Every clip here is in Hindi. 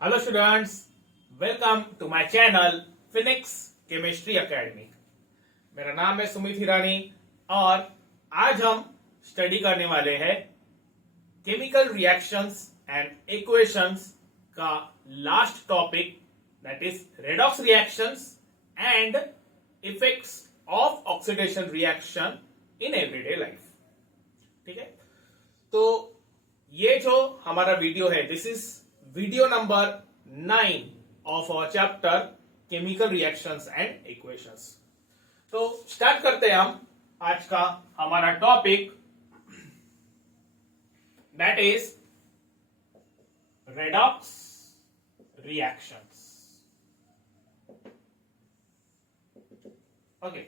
Hello students, welcome to my channel Phoenix chemistry academy. मेरा नाम है सुमित हिरानी और आज हम स्टडी करने वाले हैं केमिकल रिएक्शंस एंड इक्वेशंस का last topic, that is redox reactions and effects of oxidation reaction in everyday life. ठीक है, तो ये जो हमारा वीडियो है, this is video number 9 of our chapter chemical reactions and equations. तो स्टार्ट करते हैं हम आज का हमारा topic, that is redox reactions. Okay,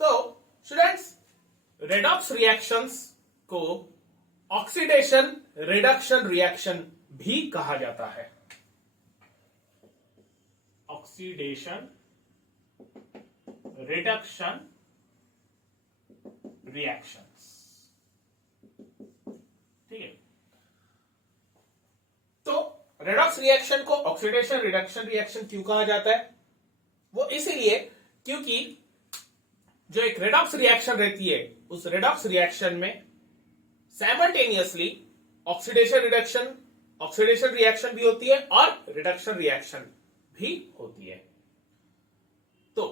तो स्टूडेंट्स, रेडॉक्स रिएक्शंस को ऑक्सीडेशन रिडक्शन रिएक्शन भी कहा जाता है। Oxidation reduction reactions. ठीक है, तो रेडॉक्स रिएक्शन को ऑक्सीडेशन रिडक्शन रिएक्शन क्यों कहा जाता है? वो इसीलिए क्योंकि जो एक रेडॉक्स रिएक्शन रहती है, उस रेडॉक्स रिएक्शन में साइमल्टेनियसली ऑक्सीडेशन रिएक्शन भी होती है और रिडक्शन रिएक्शन भी होती है। तो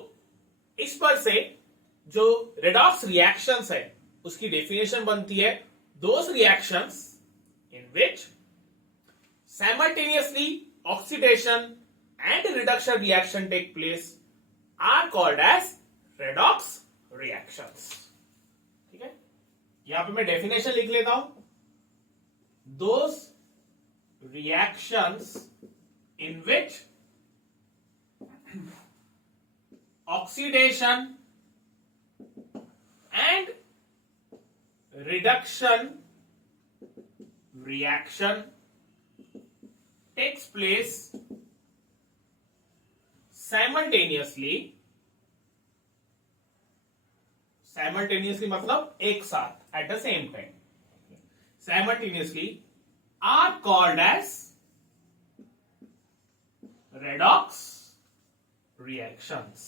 इस पर से जो रेडॉक्स रिएक्शंस है उसकी डेफिनेशन बनती है, those reactions in which simultaneously oxidation and reduction reaction take place are called as redox reactions. ठीक है, यहां पे मैं डेफिनेशन लिख लेता हूं, those reactions in which oxidation and reduction reaction takes place simultaneously मतलब एक साथ, at the same time, simultaneously are called as redox reactions।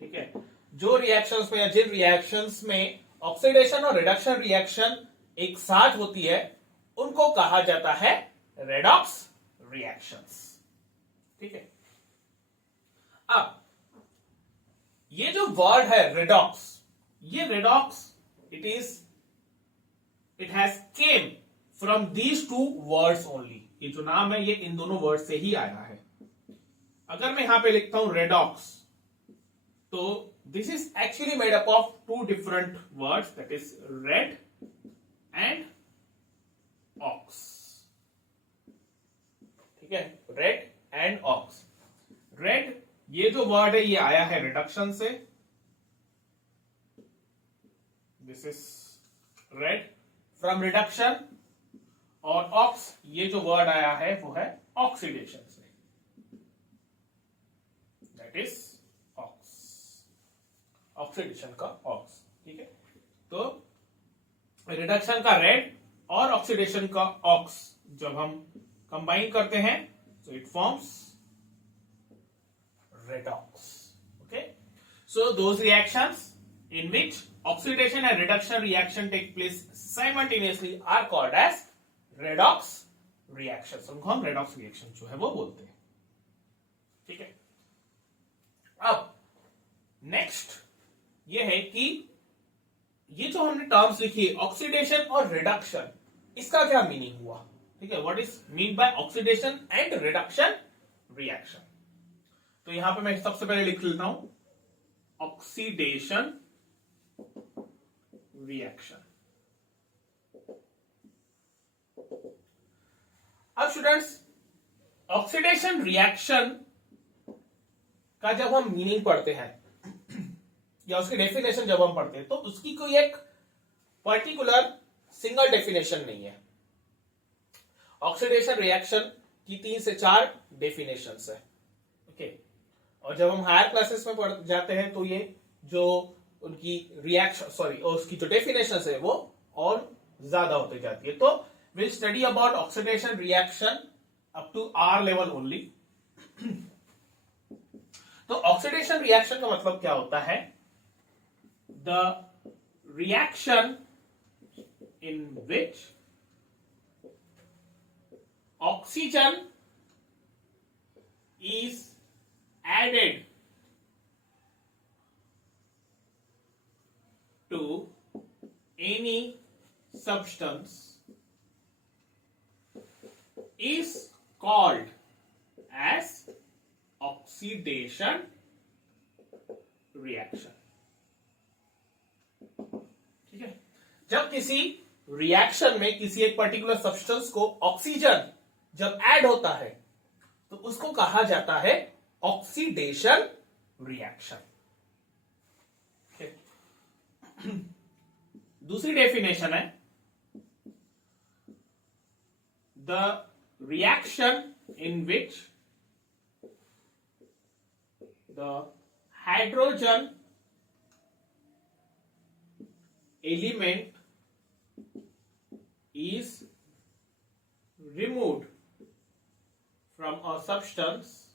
ठीक है, जो रिएक्शंस में या जिन रिएक्शंस में ऑक्सीडेशन और रिडक्शन रिएक्शन एक साथ होती है उनको कहा जाता है रेडॉक्स रिएक्शंस। ठीक है, अब ये जो वर्ड है रेडॉक्स, ये redox it has came from these two words only. ये जो नाम है ये इन दोनों वर्ड से ही आया है। अगर मैं यहां पे लिखता हूं रेडॉक्स, तो this is actually made up of two different words, that is red and ox. ठीक है, रेड एंड ऑक्स। रेड, ये जो वर्ड है ये आया है रिडक्शन से, this is red from reduction, और ऑक्स, ये जो वर्ड आया है वो है ऑक्सीडेशन से, दैट इज ऑक्स, ऑक्सीडेशन का ऑक्स। ठीक है, तो रिडक्शन का रेड और ऑक्सीडेशन का ऑक्स जब हम कंबाइन करते हैं तो it forms redox। okay, so those reactions in which oxidation and reduction reaction take place simultaneously are called as redox reactions। उनको हम redox reaction जो है वो बोलते हैं। ठीक है, अब नेक्स्ट ये है कि ये जो हमने टर्म्स लिखी है ऑक्सीडेशन और रिडक्शन, इसका क्या मीनिंग हुआ? ठीक है, what is mean bye oxidation and reduction reaction? तो यहां पे मैं सबसे पहले लिख लेता हूं ऑक्सीडेशन रिएक्शन। अब स्टूडेंट्स, ऑक्सीडेशन रिएक्शन का जब हम मीनिंग पढ़ते हैं या उसकी डेफिनेशन जब हम पढ़ते हैं तो उसकी कोई एक पर्टिकुलर सिंगल डेफिनेशन नहीं है। ऑक्सीडेशन रिएक्शन की 3 से 4 डेफिनेशंस है। ओके, और जब हम हायर क्लासेस में पढ़ जाते हैं तो ये जो उनकी रिएक्शन उसकी जो डेफिनेशन है वो और ज्यादा होते जाती है। तो we'll study about oxidation reaction up to R level only. तो ऑक्सीडेशन रिएक्शन का मतलब क्या होता है? The reaction in which oxygen is added to any substance is called as oxidation reaction. ठीक है, जब किसी रिएक्शन में किसी एक पर्टिकुलर सब्सटेंस को ऑक्सीजन जब ऐड होता है तो उसको कहा जाता है ऑक्सीडेशन रिएक्शन. दूसरी डेफिनेशन है the reaction in which the hydrogen element is removed from a substance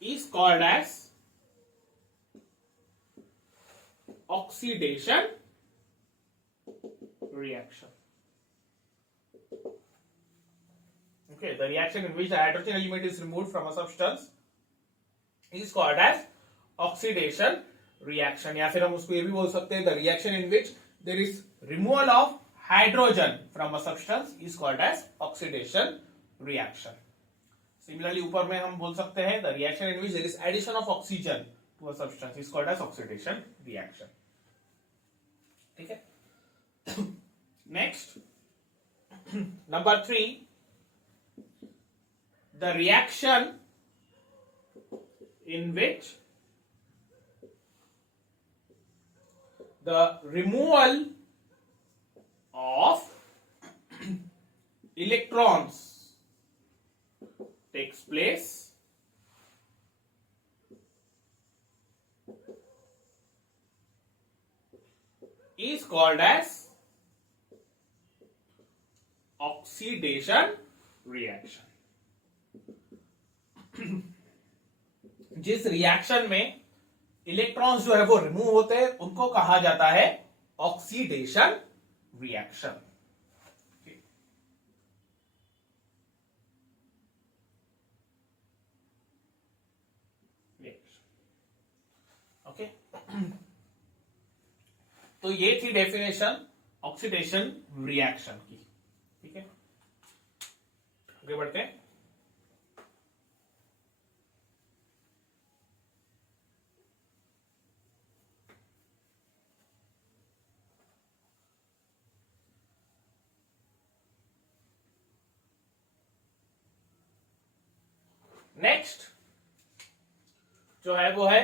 is called as oxidation reaction. Okay, the reaction in which the hydrogen element is removed from a substance is called as oxidation reaction. या फिर हम उसको ये भी बोल सकते हैं the reaction in which there is removal of hydrogen from a substance is called as oxidation reaction. Similarly ऊपर में हम बोल सकते हैं the reaction in which there is addition of oxygen to a substance is called as oxidation reaction. ठीक है. Next, number 3. The reaction in which the removal of electrons takes place is called as oxidation reaction. जिस रिएक्शन में इलेक्ट्रॉन्स जो है वो रिमूव होते हैं उनको कहा जाता है ऑक्सीडेशन रिएक्शन. ओके, तो ये थी डेफिनेशन ऑक्सीडेशन रिएक्शन की. ठीक है, आगे बढ़ते हैं. नेक्स्ट जो है वो है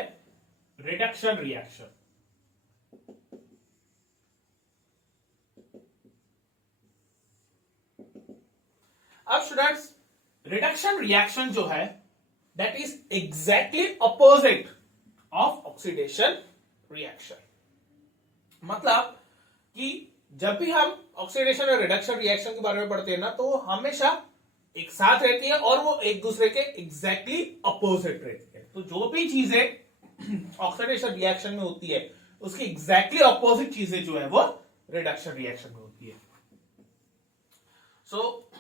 रिडक्शन रिएक्शन. अब स्टूडेंट्स, रिडक्शन रिएक्शन जो है that is exactly opposite of oxidation reaction. मतलब कि जब भी हम ऑक्सीडेशन और रिडक्शन रिएक्शन के बारे में पढ़ते हैं ना तो हमेशा एक साथ रहती है और वो एक दूसरे के एग्जैक्टली अपोजिट रहती है. तो जो भी चीजें ऑक्सीडेशन रिएक्शन में होती है उसकी एग्जैक्टली अपोजिट चीजें जो है वो रिडक्शन रिएक्शन में होती है. सो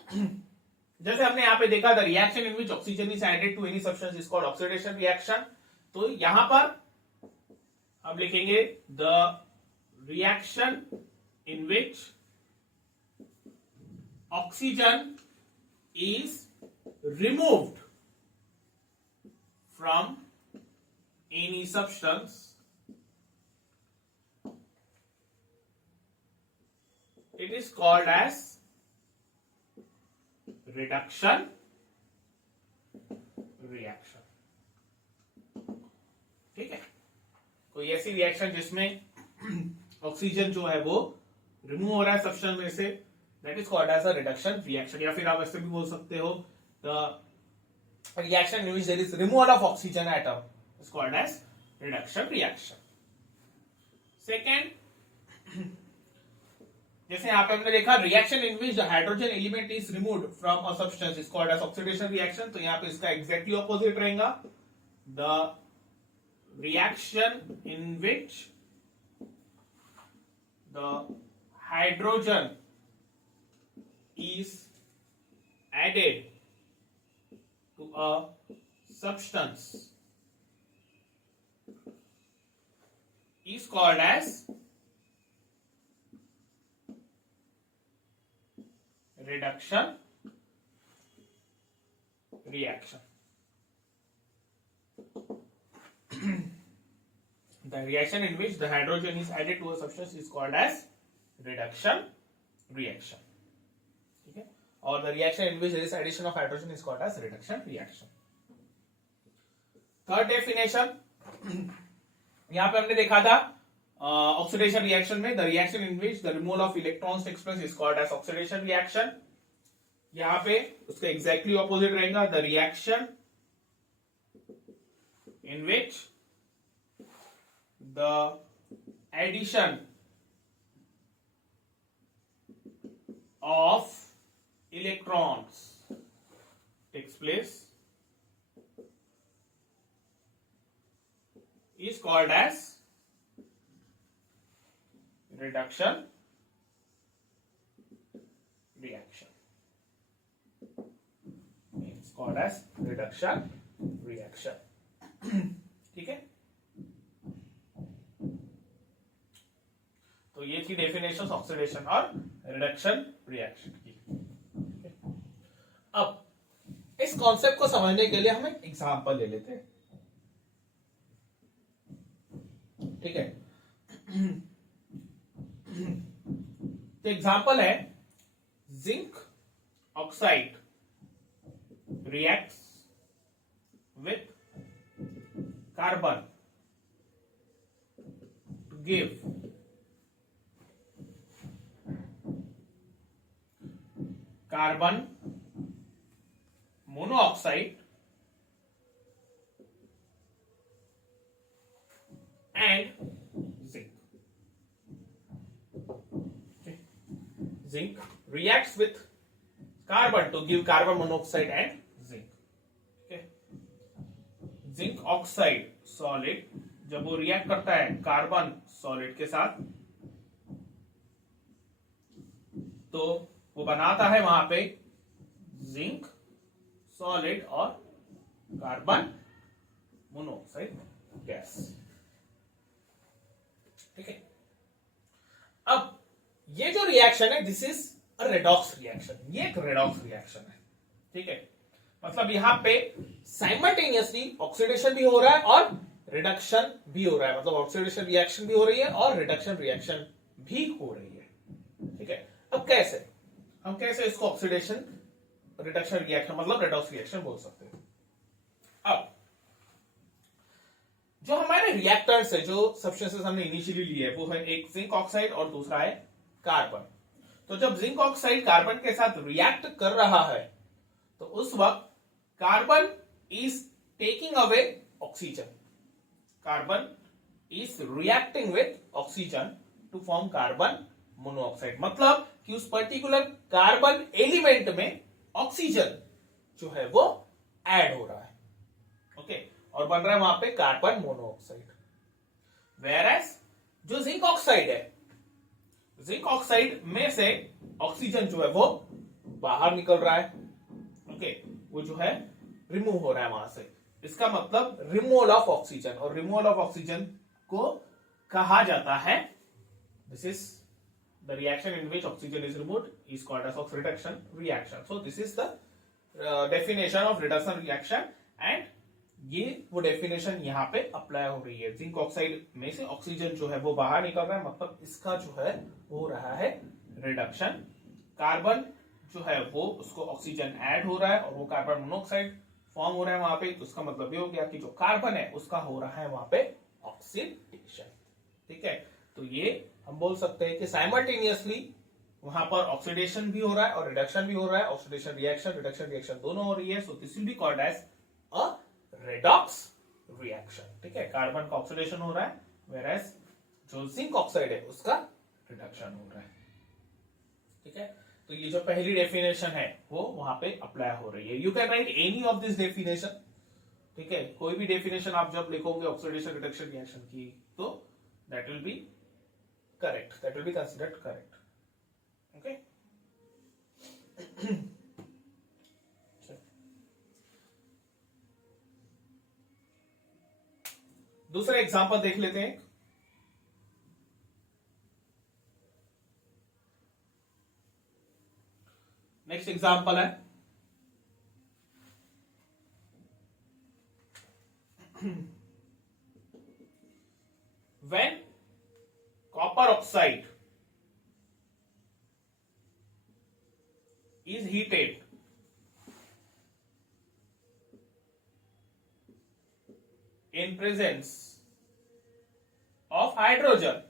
जैसे हमने यहां पे देखा the reaction in which oxygen is added to any substance is called oxidation reaction. तो यहां पर हम लिखेंगे the reaction in which oxygen is removed from any substance it is called as reduction reaction. ठीक है, कोई ऐसी रिएक्शन जिसमें ऑक्सीजन जो है वो रिमूव हो रहा है सब्सटेंस में से, that is called as a reduction reaction. या फिर आप ऐसे भी बोल सकते हो the reaction in which there is removal of oxygen atom is called as reduction reaction. Second, जैसे यहाँ पे हमने देखा reaction in which the hydrogen element is removed from a substance is called as oxidation reaction. तो यहाँ पे इसका एग्जैक्टली ऑपोजिट रहेगा, the reaction in which the hydrogen is added to a substance is called as reduction reaction. The reaction in which the hydrogen is added to a substance is called as reduction reaction. ठीक है, और the reaction in which there is addition of hydrogen is called as reduction reaction. Third definition, यहां पे हमने देखा था ऑक्सीडेशन रिएक्शन में the reaction in which the removal of electrons takes place is called as oxidation reaction. यहां पे उसका एग्जैक्टली ऑपोजिट रहेगा, the reaction in which the addition of electrons takes place is called as reduction reaction. It's called as reduction reaction. ठीक है, तो ये थी डेफिनेशन ऑक्सीडेशन और रिडक्शन रिएक्शन की। अब इस कॉन्सेप्ट को समझने के लिए हम एक एग्जांपल ले लेते हैं। ठीक है, तो एग्जांपल है zinc oxide reacts with carbon to give carbon monoxide and zinc. Zinc reacts with carbon to give carbon monoxide and zinc. Okay, zinc oxide solid जब वो रिएक्ट करता है कार्बन सॉलिड के साथ तो वो बनाता है वहां पे जिंक सॉलिड और कार्बन मोनोऑक्साइड गैस। ठीक है, अब ये जो रिएक्शन है this is a redox reaction, ये एक रेडॉक्स रिएक्शन है। ठीक है, मतलब यहां पे साइमल्टेनियसली ऑक्सीडेशन भी हो रहा है और रिडक्शन भी हो रहा है, मतलब ऑक्सीडेशन रिएक्शन भी हो रही है और रिडक्शन रिएक्शन भी हो रही है। ठीक है, अब कैसे हम कैसे इसको ऑक्सीडेशन रिडक्शन रिएक्शन मतलब रेडॉक्स रिएक्शन बोल सकते हैं। अब जो हमारे रिएक्टर्स है, जो सब्सटेंसेस हमने इनिशियली लिए है, वो है एक जिंक ऑक्साइड और दूसरा है कार्बन। तो जब जिंक ऑक्साइड कार्बन के साथ रिएक्ट कर रहा है तो उस वक्त carbon is taking away oxygen, carbon is reacting with oxygen to form carbon monoxide. मतलब कि उस पर्टिकुलर कार्बन एलिमेंट में ऑक्सीजन जो है वो ऐड हो रहा है। ओके, और बन रहा है वहां पे कार्बन मोनोऑक्साइड। वेयरएज जो जिंक ऑक्साइड है, जिंक ऑक्साइड में से ऑक्सीजन जो है वो बाहर निकल रहा है। ओके, वो जो है रिमूव हो रहा है वहां से। इसका मतलब रिमूवल ऑफ ऑक्सीजन, और रिमूवल ऑफ ऑक्सीजन को कहा जाता है, this is the reaction in which oxygen is removed is called as reduction reaction. So this is the definition of reduction reaction and ये वो डेफिनेशन यहाँ पे अप्लाई हो रही है। जिंक ऑक्साइड में से ऑक्सीजन जो है वो बाहर निकल रहा है, मतलब इसका जो है हो रहा है रिडक्शन। कार्बन जो है वो उसको ऑक्सीजन ऐड हो रहा है और वो कार्बन मोनोऑक्साइड फॉर्म हो रहा है वहां पे, तो उसका मतलब ये हो गया कि जो कार्बन है उसका हो रहा है वहां पे ऑक्सीडेशन। ठीक है, तो ये हम बोल सकते हैं कि साइमल्टेनियसली वहां पर ऑक्सीडेशन भी हो रहा है और रिडक्शन भी हो रहा है, ऑक्सीडेशन रिएक्शन दोनों हो रही है। So this will be called as a redox reaction. ठीक है, कार्बन का ऑक्सीडेशन हो रहा है, वेयर एज जो जिंक ऑक्साइड है उसका रिडक्शन हो रहा है। ठीक है, तो ये जो पहली डेफिनेशन है वो वहां पे अप्लाई हो रही है. You can write any of this definition. ठीक है, कोई भी डेफिनेशन आप जब लिखोगे ऑक्सीडेशन रिडक्शन रिएक्शन की, तो that will be correct, that will be considered correct. Okay, दूसरा एग्जांपल देख लेते हैं. नेक्स्ट एग्जांपल है when copper oxide is heated in presence of hydrogen,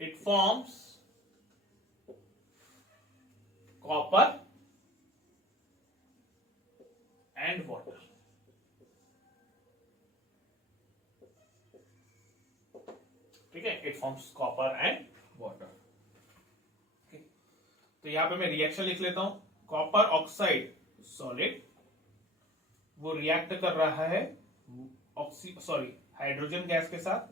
it forms copper and water. ठीक है, it forms copper and water. तो यहां पे मैं रिएक्शन लिख लेता हूं. कॉपर ऑक्साइड सॉलिड, वो रिएक्ट कर रहा है हाइड्रोजन गैस के साथ,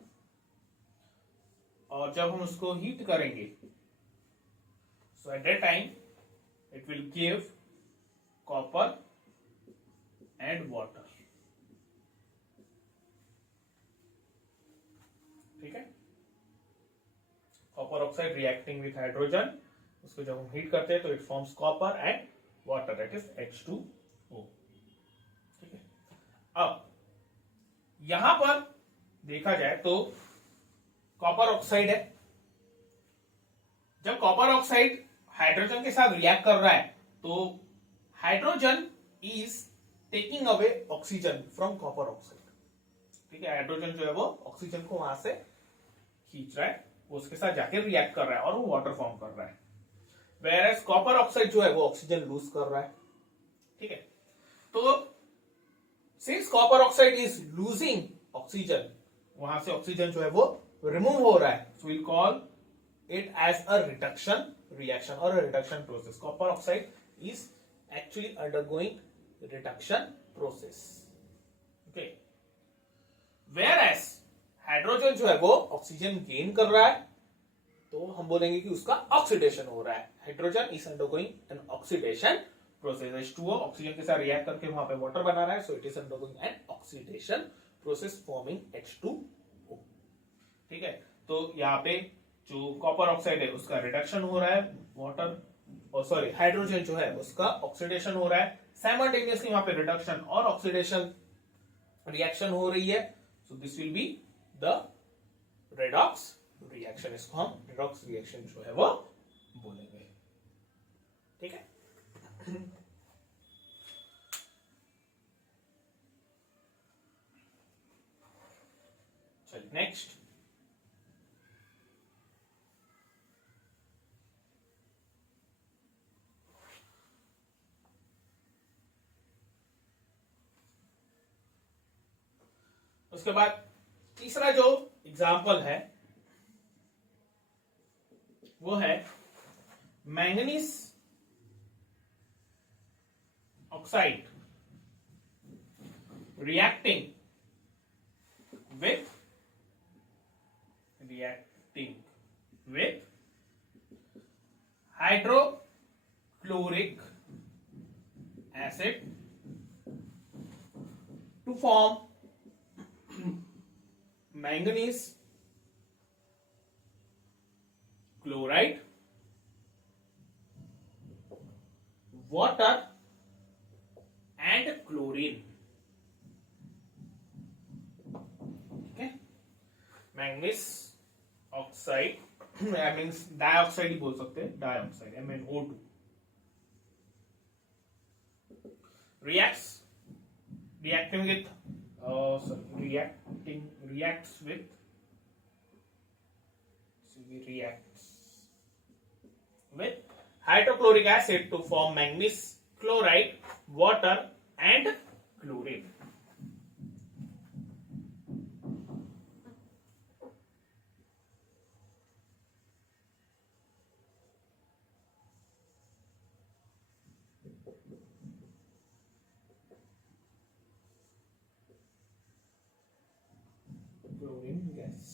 और जब हम उसको हीट करेंगे, so at that time it will give copper and water. ठीक है, copper oxide reacting with hydrogen, उसको जब हम हीट करते हैं तो it forms copper and water, that is H2O. ठीक है, अब यहां पर देखा जाए तो कॉपर ऑक्साइड है. जब कॉपर ऑक्साइड हाइड्रोजन के साथ रिएक्ट कर रहा है तो hydrogen is taking away oxygen from copper oxide. ठीक है, हाइड्रोजन जो है वो ऑक्सीजन को वहां से खींच रहा है, वो उसके साथ जाके रिएक्ट कर रहा है और वो वाटर फॉर्म कर रहा है. वेयरएज कॉपर ऑक्साइड जो है वो ऑक्सीजन लूज कर रहा है. ठीक है, तो since copper oxide is losing oxygen, वहां से ऑक्सीजन जो है वो रिमूव हो रहा है, so will call it as a reduction reaction और reduction process. Copper oxide is actually undergoing reduction process. Okay, whereas hydrogen जो है वो ऑक्सीजन गेन कर रहा है, तो हम बोलेंगे कि उसका ऑक्सीडेशन हो रहा है. Hydrogen is undergoing an oxidation process. H2O oxygen के साथ रिएक्ट करके वहां पे वाटर बना रहा है, so it is undergoing an oxidation process forming H2O. ठीक है, तो यहाँ पे जो कॉपर ऑक्साइड है उसका रिडक्शन हो रहा है, वाटर हाइड्रोजन जो है उसका ऑक्सीडेशन हो रहा है. साइमल्टेनियसली वहां पे रिडक्शन और ऑक्सीडेशन रिएक्शन हो रही है, so this will be the redox reaction. इसको हम रेडॉक्स रिएक्शन जो है वो बोलेंगे. ठीक है, चलिए नेक्स्ट. उसके बाद तीसरा जो एग्जाम्पल है वो है manganese oxide reacting with hydrochloric acid to form manganese chloride, water and chlorine. Okay, manganese oxide means dioxide ही बोल सकते हैं, dioxide MnO2 reacts with hydrochloric acid to form manganese chloride, water and chlorine. Chlorine gas.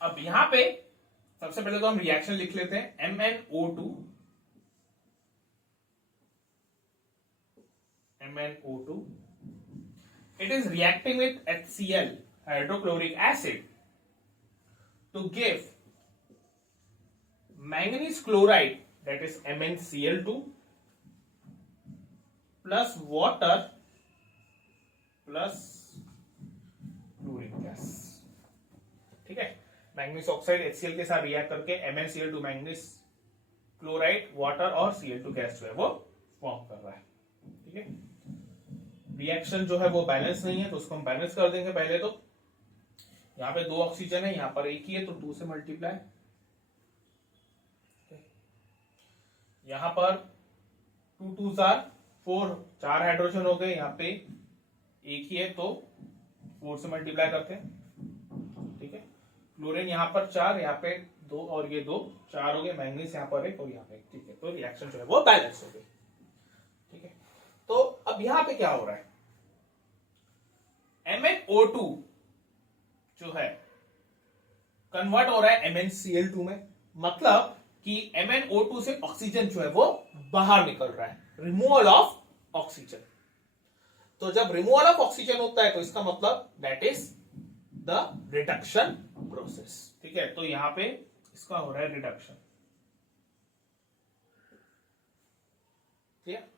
अब यहां पे सबसे पहले तो हम रिएक्शन लिख लेते हैं MnO2 it is reacting with HCl hydrochloric acid to give manganese chloride, that is MnCl2 plus water plus chlorine gas। ठीक है, मैंगनीज ऑक्साइड HCl के साथ रिएक्ट करके MnCl2 मैंगनीज क्लोराइड वाटर और Cl2 गैस जो है वो फॉर्म कर रहा है। ठीक है, रिएक्शन जो है वो बैलेंस नहीं है तो उसको हम बैलेंस कर देंगे। पहले तो यहाँ पे 2 ऑक्सीजन है, यहाँ पर 1 ही है तो 2 से मल्टीप्लाई। यहाँ पर 2 2s are 4, 4 हाइड्रोजन हो गए, यहाँ पे 1 ही है तो 4 से मल्टीप्लाई करते हैं। ठीक है, क्लोरीन यहाँ पर 4, यहाँ पे 2 और ये 2, 4 हो गए। मैंगनीज यहाँ पर 1 और यहाँ पे 1। ठीक है, तो रिएक्शन जो है वो बैलेंस हो गई। ठीक है, तो अब यहां पे क्या हो रहा है, MnO2 जो है कन्वर्ट हो रहा है MnCl2 में, मतलब कि MnO2 से ऑक्सीजन जो है वो बाहर निकल रहा है, रिमूवल ऑफ ऑक्सीजन। तो जब रिमूवल ऑफ ऑक्सीजन होता है तो इसका मतलब that is the reduction process. ठीक है, तो यहां पे इसका हो रहा है रिडक्शन। ठीक है,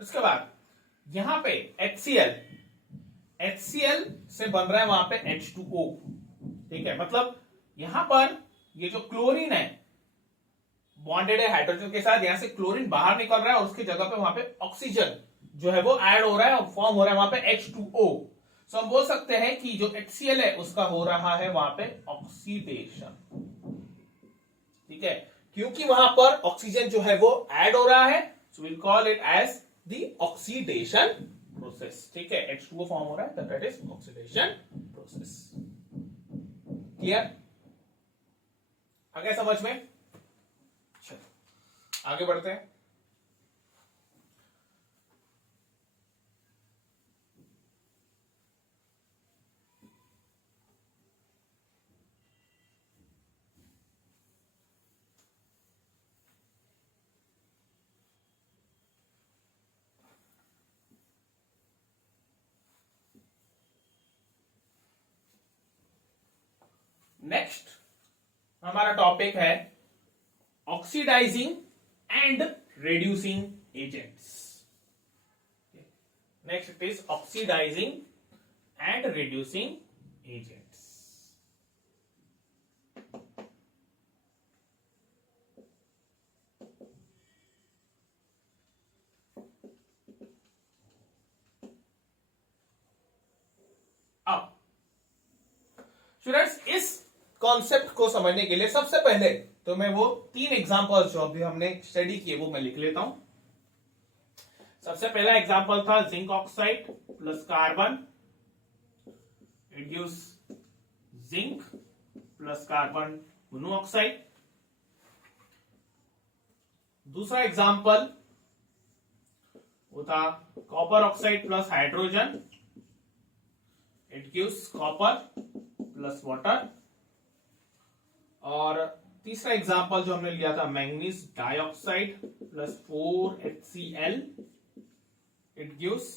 उसके बाद यहां पे HCl से बन रहा है वहां पे H2O। ठीक है, मतलब यहां पर ये जो क्लोरीन है बॉन्डेड है हाइड्रोजन के साथ, यहां से क्लोरीन बाहर निकल रहा है और उसकी जगह पे वहां पे ऑक्सीजन जो है वो ऐड हो रहा है और फॉर्म हो रहा है वहां पे H2O। सो हम बोल सकते हैं कि जो HCl है उसका हो रहा है वहां पे ऑक्सीडेशन। ठीक है, क्योंकि वहां पर ऑक्सीजन जो है वो ऐड हो रहा है, so will call it as the oxidation process. ठीक है, H2O फॉर्म हो रहा है, that is oxidation process. Clear? आ गया समझ में? चलो आगे बढ़ते हैं। नेक्स्ट हमारा टॉपिक है oxidizing and reducing agents. Next it is oxidizing and reducing agents. अब स्टूडेंट्स इस कॉन्सेप्ट को समझने के लिए सबसे पहले तो मैं वो 3 एग्जांपल जो अभी हमने स्टडी किए वो मैं लिख लेता हूं। सबसे पहला एग्जांपल था zinc oxide plus carbon, it gives zinc plus carbon monoxide. दूसरा एग्जांपल वो था copper oxide plus hydrogen, it gives copper plus water. और तीसरा एग्जांपल जो हमने लिया था manganese dioxide plus 4HCl, it gives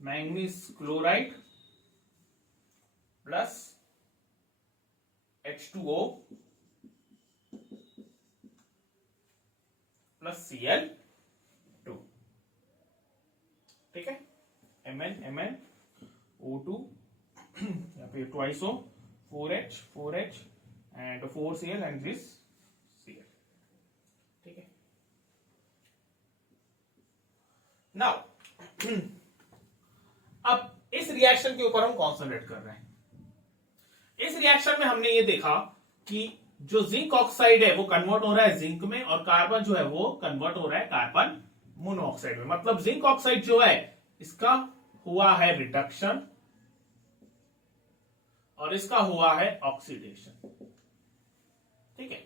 manganese chloride plus H2O plus Cl2। ठीक है, MnO2 यहाँ पे twice O, 4H and 4Cl and this Cl। ठीक है, नाउ अब इस रिएक्शन के ऊपर हम कॉन्सेंट्रेट कर रहे हैं। इस रिएक्शन में हमने ये देखा कि जो जिंक ऑक्साइड है वो कन्वर्ट हो रहा है जिंक में और कार्बन जो है वो कन्वर्ट हो रहा है कार्बन मोनोऑक्साइड में। मतलब जिंक ऑक्साइड जो है इसका हुआ है रिडक्शन और इसका हुआ है ऑक्सीडेशन। ठीक है,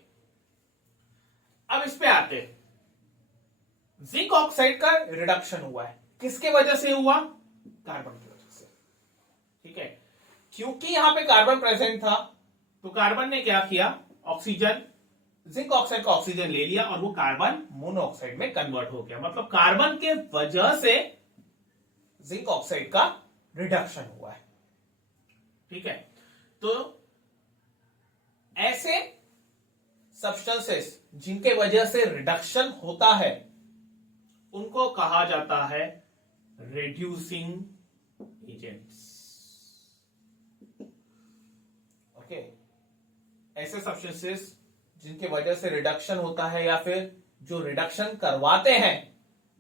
अब इस पे आते हैं, जिंक ऑक्साइड का रिडक्शन हुआ है, किसके वजह से हुआ? कार्बन की वजह से। ठीक है, क्योंकि यहां पे कार्बन प्रेजेंट था तो कार्बन ने क्या किया, ऑक्सीजन, जिंक ऑक्साइड का ऑक्सीजन ले लिया और वो कार्बन मोनोऑक्साइड में कन्वर्ट हो गया। मतलब कार्बन के वजह से जिंक ऑक्साइड का रिडक्शन हुआ है। ठीक है, तो ऐसे सब्सटेंसेस जिनके वजह से रिडक्शन होता है उनको कहा जाता है रिड्यूसिंग एजेंट्स। ओके, ऐसे सब्सटेंसेस जिनके वजह से रिडक्शन होता है या फिर जो रिडक्शन करवाते हैं,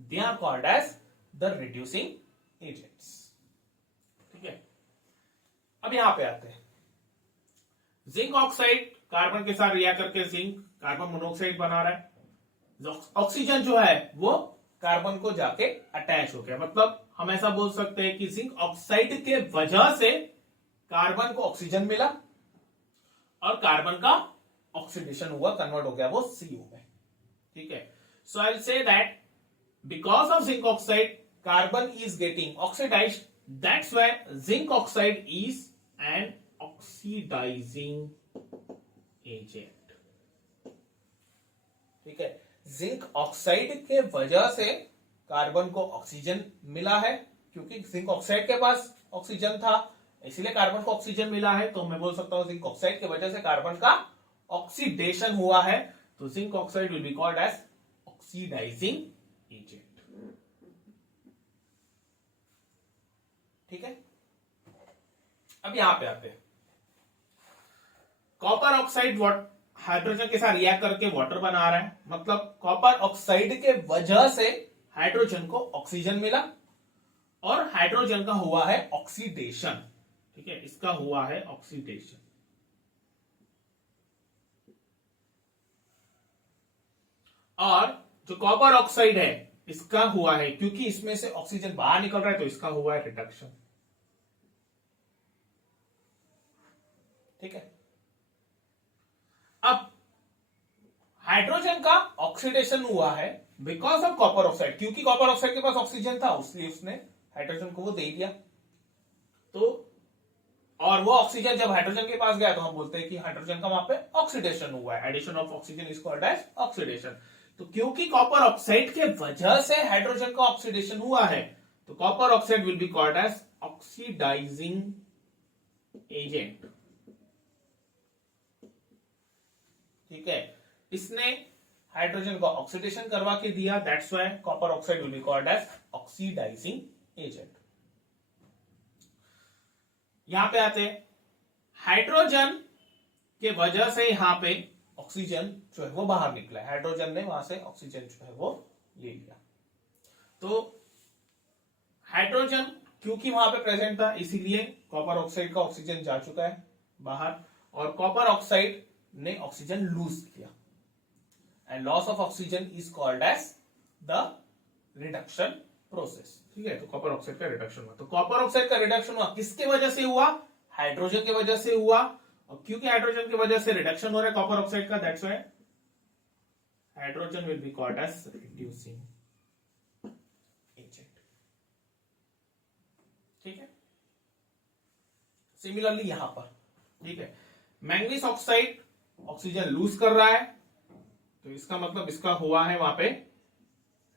they are called as the reducing agents. ठीक है, अब यहां पे आते हैं, जिंक ऑक्साइड कार्बन के साथ रिएक्ट करके जिंक कार्बन मोनोऑक्साइड बना रहा है। ऑक्सीजन जो है वो कार्बन को जाके अटैच हो गया। मतलब हम ऐसा बोल सकते हैं कि जिंक ऑक्साइड के वजह से कार्बन को ऑक्सीजन मिला और कार्बन का ऑक्सीडेशन हुआ, कन्वर्ट हो गया वो CO में। ठीक है, so I will say that because of zinc oxide carbon is getting oxidised, that's why zinc oxide is an oxidising agent. ठीक है, जिंक ऑक्साइड के वजह से कार्बन को ऑक्सीजन मिला है, क्योंकि जिंक ऑक्साइड के पास ऑक्सीजन था इसलिए कार्बन को ऑक्सीजन मिला है। तो मैं बोल सकता हूं जिंक ऑक्साइड की वजह से कार्बन का ऑक्सीडेशन हुआ है, तो zinc oxide will be called as oxidizing agent. ठीक है, अब यहां पे आते हैं, कॉपर ऑक्साइड हाइड्रोजन के साथ रिएक्ट करके वाटर बना रहा है। मतलब कॉपर ऑक्साइड के वजह से हाइड्रोजन को ऑक्सीजन मिला और हाइड्रोजन का हुआ है ऑक्सीडेशन। ठीक है, इसका हुआ है ऑक्सीडेशन। और जो कॉपर ऑक्साइड है इसका हुआ है, क्योंकि इसमें से ऑक्सीजन बाहर निकल रहा है तो इसका हुआ है रिडक्शन। ठीक है, अब हाइड्रोजन का ऑक्सीडेशन हुआ है बिकॉज ऑफ कॉपर ऑक्साइड, क्योंकि कॉपर ऑक्साइड के पास ऑक्सीजन था इसलिए उसने हाइड्रोजन को वो दे दिया। तो और वो ऑक्सीजन जब हाइड्रोजन के पास गया तो हम बोलते हैं कि हाइड्रोजन का वहां पे ऑक्सीडेशन हुआ है, addition of oxygen is called as oxidation. तो क्योंकि कॉपर ऑक्साइड के वजह से हाइड्रोजन का ऑक्सीडेशन हुआ है तो copper oxide will be called as oxidizing agent. ठीक है, इसने हाइड्रोजन को ऑक्सीडेशन करवा के दिया, that's why copper oxide will be called as oxidizing agent. यहां पे आते हैं, हाइड्रोजन के वजह से यहां पे ऑक्सीजन जो है वो बाहर निकला है, हाइड्रोजन ने वहां से ऑक्सीजन जो है वो ले लिया। तो हाइड्रोजन क्योंकि वहां पे प्रेजेंट था इसीलिए कॉपर ऑक्साइड का ऑक्सीजन जा चुका है बाहर, और कॉपर ऑक्साइड ने ऑक्सीजन लूज किया, and loss of oxygen is called as the reduction process. ठीक है, तो कॉपर ऑक्साइड का रिडक्शन हुआ। तो कॉपर ऑक्साइड का रिडक्शन हुआ किसके वजह से हुआ? हाइड्रोजन की वजह से हुआ, और क्योंकि हाइड्रोजन की वजह से रिडक्शन हो रहा है कॉपर ऑक्साइड का, that's why hydrogen will be called as reducing agent. ठीक है, सिमिलरली यहां पर, ठीक है, मैंगनीज ऑक्साइड ऑक्सीजन लूज कर रहा है तो इसका मतलब इसका हुआ है वहां पे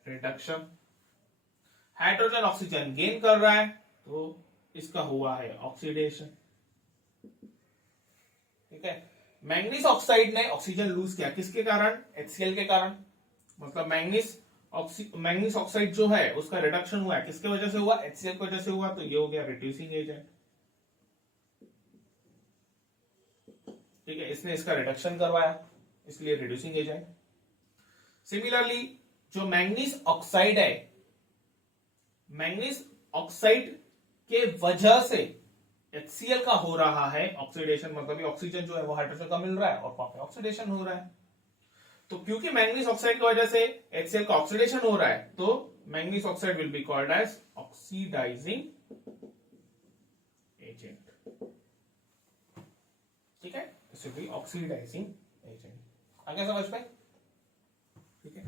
रिडक्शन। हाइड्रोजन ऑक्सीजन गेन कर रहा है तो इसका हुआ है ऑक्सीडेशन। ठीक है, मैंगनीज ऑक्साइड ने ऑक्सीजन लूज किया किसके कारण? HCl के कारण। मतलब मैंगनीज ऑक्साइड जो है उसका रिडक्शन हुआ है किसके वजह से हुआ? HCl की वजह से हुआ, तो ये हो गया रिड्यूसिंग एजेंट। ठीक है, इसने इसका रिडक्शन करवाया इसलिए रिड्यूसिंग एजेंट। सिमिलरली जो मैंगनीज ऑक्साइड है, मैंगनीज ऑक्साइड के वजह से HCl का हो रहा है ऑक्सीडेशन, मतलब ये ऑक्सीजन जो है वो हाइड्रोजन का मिल रहा है और वहां पे ऑक्सीडेशन हो रहा है। तो क्योंकि मैंगनीज ऑक्साइड की वजह से HCl का ऑक्सीडेशन हो रहा है तो manganese oxide will be called as oxidizing agent. ठीक है, this will be oxidizing agent. आगे समझ में? ठीक है।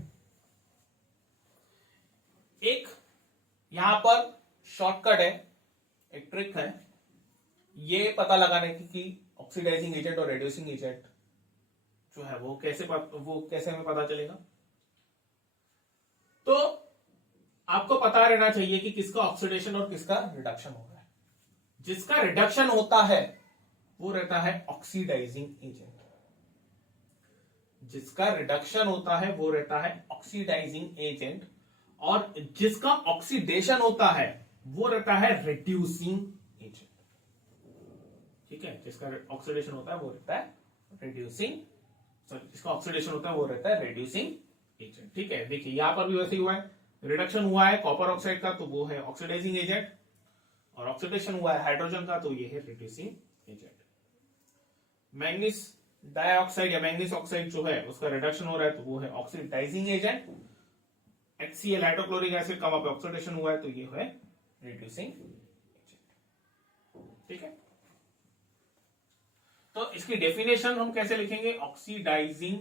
एक यहां पर शॉर्टकट है, एक ट्रिक है, ये पता लगाने की कि ऑक्सीडाइजिंग एजेंट और रेड्यूसिंग एजेंट जो है वो कैसे हमें पता चलेगा। तो आपको पता रहना चाहिए कि किसका ऑक्सीडेशन और किसका रिडक्शन हो रहा है। जिसका रिडक्शन होता है वो रहता है ऑक्सीडाइजिंग एजेंट, जिसका रिडक्शन होता है वो रहता है ऑक्सीडाइजिंग एजेंट, और जिसका ऑक्सीडेशन होता है वो रहता है रिड्यूसिंग एजेंट। ठीक है, जिसका ऑक्सीडेशन होता है वो रहता है जिसका ऑक्सीडेशन होता है वो रहता है रिड्यूसिंग एजेंट। ठीक है, देखिए यहां पर भी वैसे ही हुआ है, रिडक्शन हुआ है कॉपर ऑक्साइड का तो वो है ऑक्सीडाइजिंग एजेंट, और ऑक्सीडेशन हुआ है हाइड्रोजन का तो ये है रिड्यूसिंग एजेंट। मैंगनीज डाइऑक्साइड या मैंगनीज ऑक्साइड जो है उसका रिडक्शन हो रहा है तो वो है oxidizing agent. HCl hydrochloric acid का वहां पे ऑक्सीडेशन हुआ है तो ये है रिड्यूसिंग एजेंट। ठीक है, तो इसकी डेफिनेशन हम कैसे लिखेंगे, ऑक्सीडाइजिंग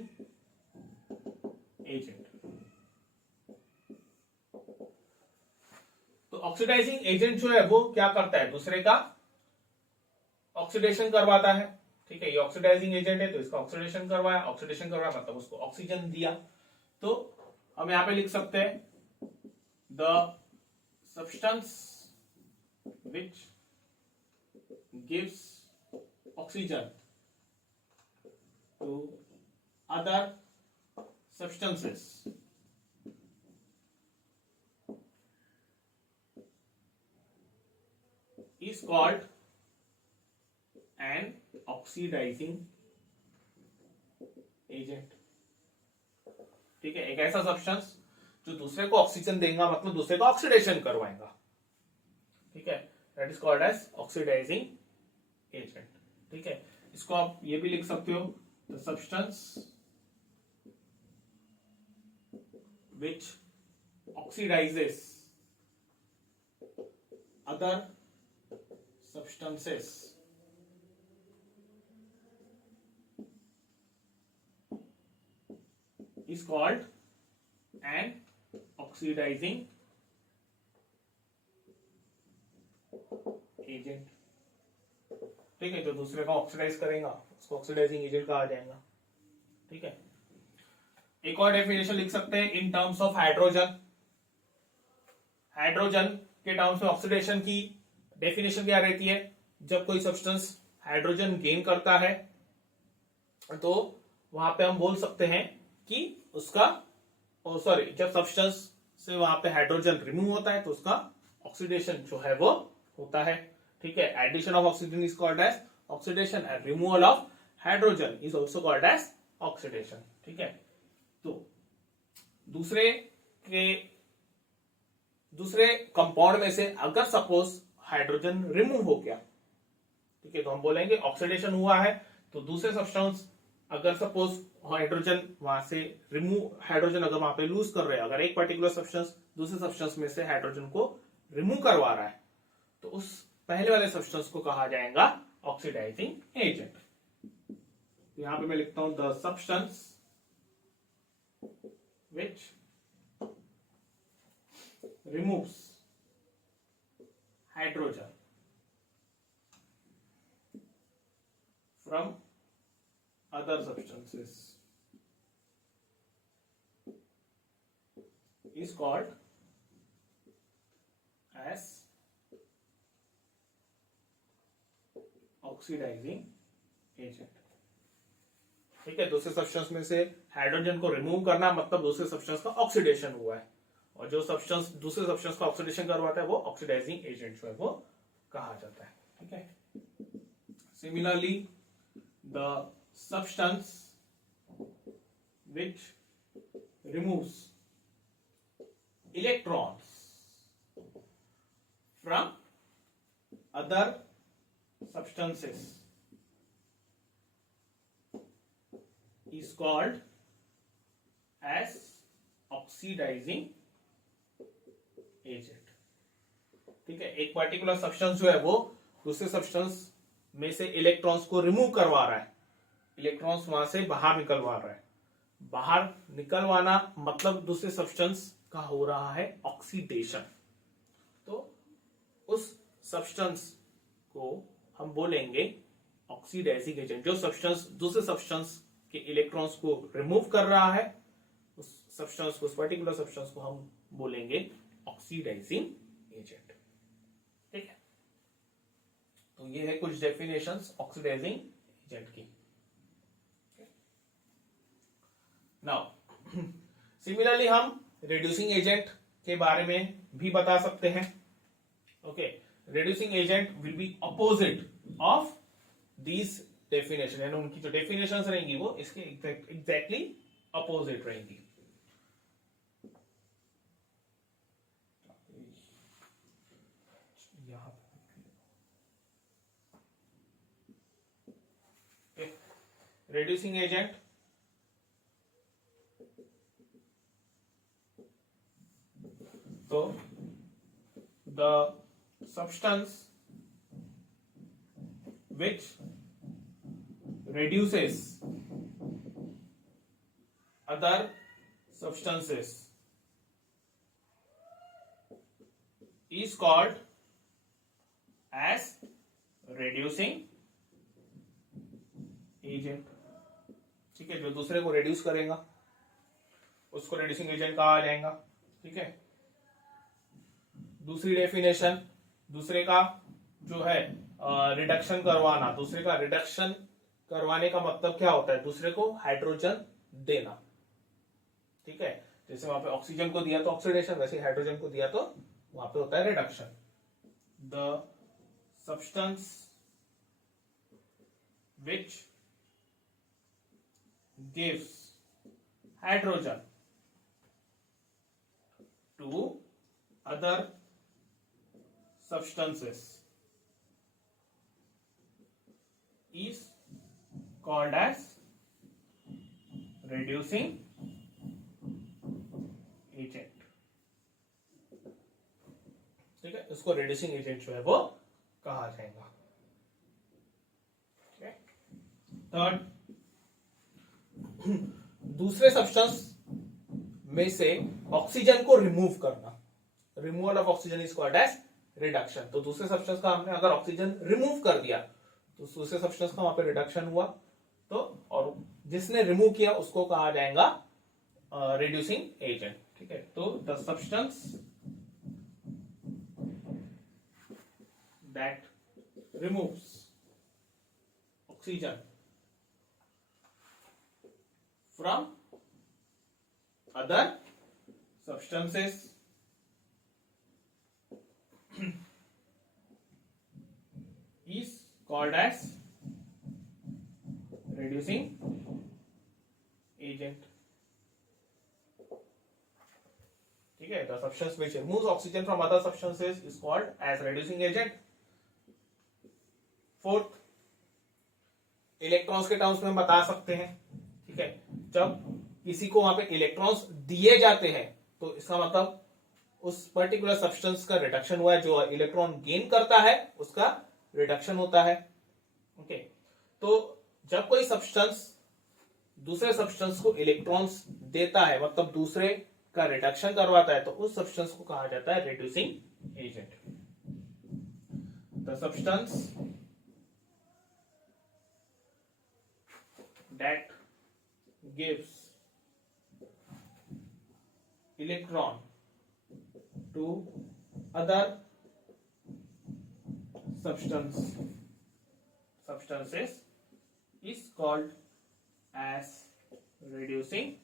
एजेंट। तो ऑक्सीडाइजिंग एजेंट जो है वो क्या करता है, दूसरे का ऑक्सीडेशन करवाता है। ठीक है, ये ऑक्सीडाइजिंग एजेंट है तो इसका ऑक्सीडेशन करवाया, ऑक्सीडेशन करवाया मतलब उसको ऑक्सीजन दिया। तो हम यहां पे लिख सकते हैं the substance which gives oxygen to other substances is called an oxidizing agent। ठीक है, एक ऐसा सब्सटेंस जो दूसरे को ऑक्सीजन देगा मतलब दूसरे को ऑक्सीडेशन करवाएगा। ठीक है, that is called as oxidizing agent. ठीक है, इसको आप ये भी लिख सकते हो, the substance which oxidizes other substances is called an oxidizing agent। ठीक है, जो दूसरे को ऑक्सीडाइज करेगा उसको ऑक्सीडाइजिंग एजेंट कहा जाएगा। ठीक है, एक और डेफिनेशन लिख सकते हैं in terms of hydrogen. Hydrogen के टर्म्स में ऑक्सीडेशन की डेफिनेशन क्या रहती है, जब कोई सब्सटेंस हाइड्रोजन गेन करता है तो वहां पे हम बोल सकते हैं कि उसका जब सब्सटेंस से वहां पे हाइड्रोजन रिमूव होता है तो उसका ऑक्सीडेशन जो है वो होता है। ठीक है, addition of oxygen is called as oxidation and removal of hydrogen is also called as oxidation. ठीक है, तो दूसरे कंपाउंड में से अगर सपोज हाइड्रोजन रिमूव हो गया, ठीक है, तो हम बोलेंगे ऑक्सीडेशन हुआ है। तो दूसरे सब्सटेंस अगर सपोज हाइड्रोजन वहां से रिमूव, हाइड्रोजन अगर वहां पे लूज कर रहे हैं, अगर एक पर्टिकुलर सब्सटेंस दूसरे सब्सटेंस में से हाइड्रोजन को रिमूव करवा रहा है तो उस पहले वाले सब्सटेंस को कहा जाएगा ऑक्सीडाइजिंग एजेंट। यहां पे मैं लिखता हूं the substance which removes hydrogen from other substances is called as oxidizing agent। ठीक है, दूसरे सब्सटेंस में से हाइड्रोजन को रिमूव करना मतलब दूसरे सब्सटेंस का ऑक्सीडेशन हुआ है, और जो सब्सटेंस दूसरे सब्सटेंस का ऑक्सीडेशन करवाता है वो ऑक्सीडाइजिंग एजेंट जो है वो कहा जाता है। ठीक है, similarly the substance which removes electrons from other substances is called as oxidizing agent। ठीक है, एक पर्टिकुलर सब्सटेंस जो है वो दूसरे सब्सटेंस में से इलेक्ट्रॉन्स को रिमूव करवा रहा है, इलेक्ट्रॉन्स वहां से बाहर निकलवा रहा है, बाहर निकलवाना मतलब दूसरे सब्सटेंस का हो रहा है ऑक्सीडेशन। तो उस सब्सटेंस को हम बोलेंगे ऑक्सीडाइजिंग एजेंट। जो सब्सटेंस दूसरे सब्सटेंस के इलेक्ट्रॉन्स को रिमूव कर रहा है, उस सब्सटेंस को, उस पर्टिकुलर सब्सटेंस को हम बोलेंगे ऑक्सीडाइजिंग एजेंट। ठीक है, तो ये है कुछ डेफिनेशंस ऑक्सीडाइजिंग एजेंट की। नाउ सिमिलरली हम रिड्यूसिंग एजेंट के बारे में भी बता सकते हैं। Okay, reducing agent will be opposite of these definition, यानी उनकी जो डेफिनेशंस रहेंगी वो इसके एग्जैक्टली अपोजिट रहेंगी। reducing agent so the substance which reduces other substances is called as reducing agent। ठीक है, जो दूसरे को रिड्यूस करेगा उसको रिड्यूसिंग एजेंट कहा जाएगा। ठीक है, दूसरी डेफिनेशन, दूसरे का जो है रिडक्शन करवाना, दूसरे का रिडक्शन करवाने का मतलब क्या होता है? दूसरे को हाइड्रोजन देना। ठीक है, जैसे वहां पे ऑक्सीजन को दिया तो ऑक्सीडेशन, वैसे हाइड्रोजन को दिया तो वहां पे होता है reduction. The substance which gives hydrogen to other substances is called as reducing agent। ठीक है, इसको रिड्यूसिंग एजेंट जो है वो कहा जाएगा। ठीक है, थर्ड, दूसरे सब्सटेंस में से ऑक्सीजन को रिमूव करना, removal of oxygen is called as reduction. तो दूसरे सब्सटेंस का हमने अगर ऑक्सीजन रिमूव कर दिया तो दूसरे सब्सटेंस का वहां पे रिडक्शन हुआ, तो और जिसने रिमूव किया उसको कहा जाएगा रिड्यूसिंग एजेंट। ठीक है, तो the substance that removes oxygen from other substances is called as reducing agent। ठीक है, the substance which removes oxygen from other substances is called as reducing agent। Fourth, electrons के टर्म्स में हम बता सकते हैं। ठीक है, जब किसी को वहां पे इलेक्ट्रॉन्स दिए जाते हैं तो इसका मतलब उस पर्टिकुलर सब्सटेंस का रिडक्शन हुआ है, जो इलेक्ट्रॉन गेन करता है उसका रिडक्शन होता है। ओके, तो जब कोई सब्सटेंस दूसरे सब्सटेंस को इलेक्ट्रॉन्स देता है, मतलब दूसरे का रिडक्शन करवाता है, तो उस सब्सटेंस को कहा जाता है reducing agent. The substance that gives electron to other substances is called as reducing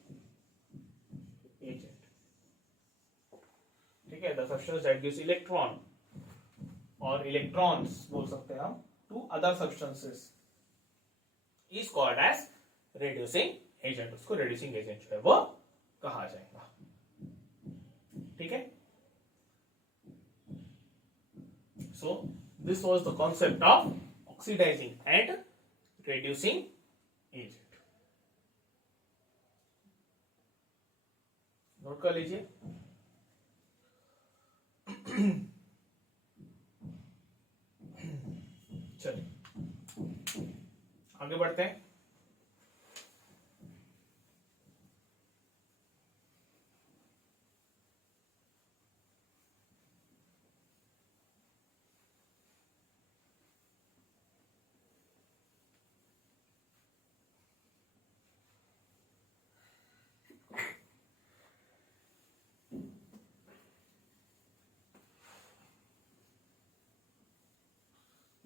agent। ठीक है, the substance that gives electron और electrons बोल सकते हैं हम to other substances is called as reducing agent. उसको रिड्यूसिंग एजेंट जो है वो कहा जाएगा। ठीक है, so this was the concept of oxidizing and reducing agent. Note कर लीजिए। चलिए आगे बढ़ते हैं।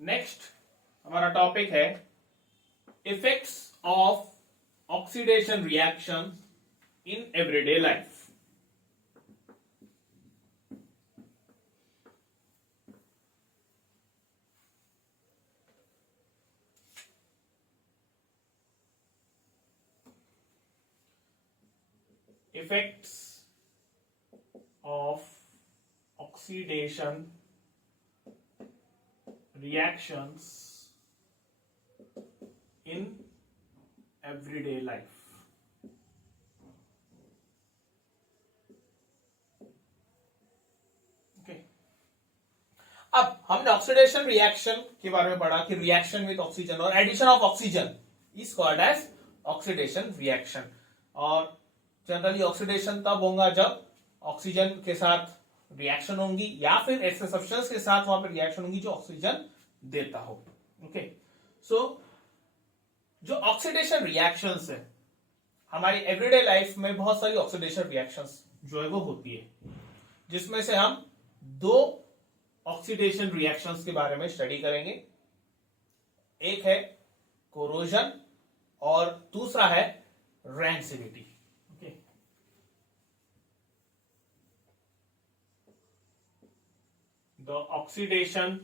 नेक्स्ट हमारा टॉपिक है effects of oxidation reaction in everyday life. Effects of oxidation reactions in everyday life। Okay. अब हमने ऑक्सीडेशन रिएक्शन के बारे में पढ़ा कि रिएक्शन विद ऑक्सीजन और addition of oxygen is called as oxidation reaction. और जनरली ऑक्सीडेशन तब होगा जब ऑक्सीजन के साथ रिएक्शन होंगी या फिर ऐसे सब्सटेंस के साथ वहां पर रिएक्शन होंगी जो ऑक्सीजन देता हो। ओके, सो जो ऑक्सीडेशन रिएक्शंस है हमारी एवरीडे लाइफ में बहुत सारी ऑक्सीडेशन रिएक्शंस जो है वो होती है, जिसमें से हम दो ऑक्सीडेशन रिएक्शंस के बारे में स्टडी करेंगे। एक है कोरोजन और दूसरा है rancidity. The oxidation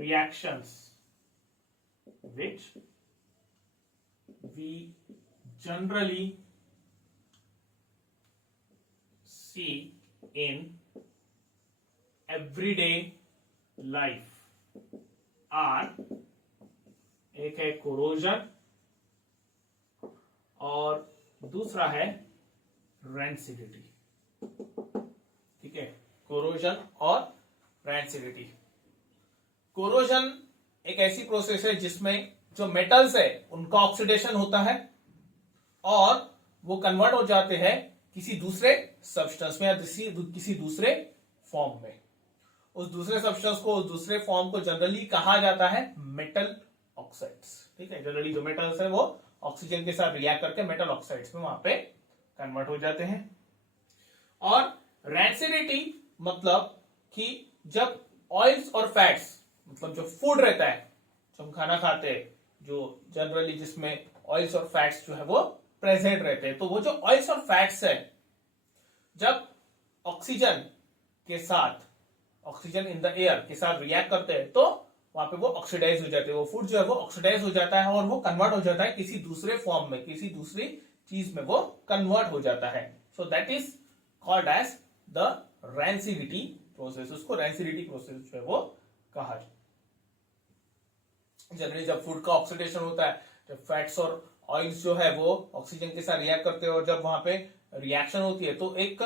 reactions which we generally see in everyday life are, एक है कोरोजन और दूसरा है रैंसिडिटी। ठीक है, कोरोजन और रैंसिडिटी। कोरोजन एक ऐसी प्रोसेस है जिसमें जो मेटल्स है उनका ऑक्सीडेशन होता है और वो कन्वर्ट हो जाते हैं किसी दूसरे सब्सटेंस में या किसी दूसरे फॉर्म में। उस दूसरे सब्सटेंस को, उस दूसरे फॉर्म को जनरली कहा जाता है मेटल ऑक्साइड्स। ठीक है, जनरली जो मेटल्स है वो ऑक्सीजन के साथ रिएक्ट करके मेटल ऑक्साइड्स में वहां पे कन्वर्ट हो जाते हैं। और रैंसिडिटी मतलब कि जब ऑयल्स और फैट्स, मतलब जो फूड रहता है जो हम खाना खाते हैं, जो जनरली जिसमें ऑयल्स और फैट्स जो है वो प्रेजेंट रहते हैं, तो वो जो ऑयल्स और फैट्स है जब ऑक्सीजन के साथ, ऑक्सीजन इन द एयर के साथ रिएक्ट करते हैं तो वहां पे वो ऑक्सीडाइज हो जाते हैं। वो फूड जो है वो ऑक्सीडाइज हो जाता है और वो कन्वर्ट हो जाता है किसी दूसरे फॉर्म में, किसी दूसरी चीज में वो कन्वर्ट हो जाता है। So that is called as the rancidity process. उसको रैंसिडिटी प्रोसेस जो है वो कहा जाए। जनरली जब फूड का ऑक्सीडेशन होता है, जब फैट्स और ऑयल्स जो है वो ऑक्सीजन के साथ रिएक्ट करते हैं और जब वहां पे रिएक्शन होती है तो एक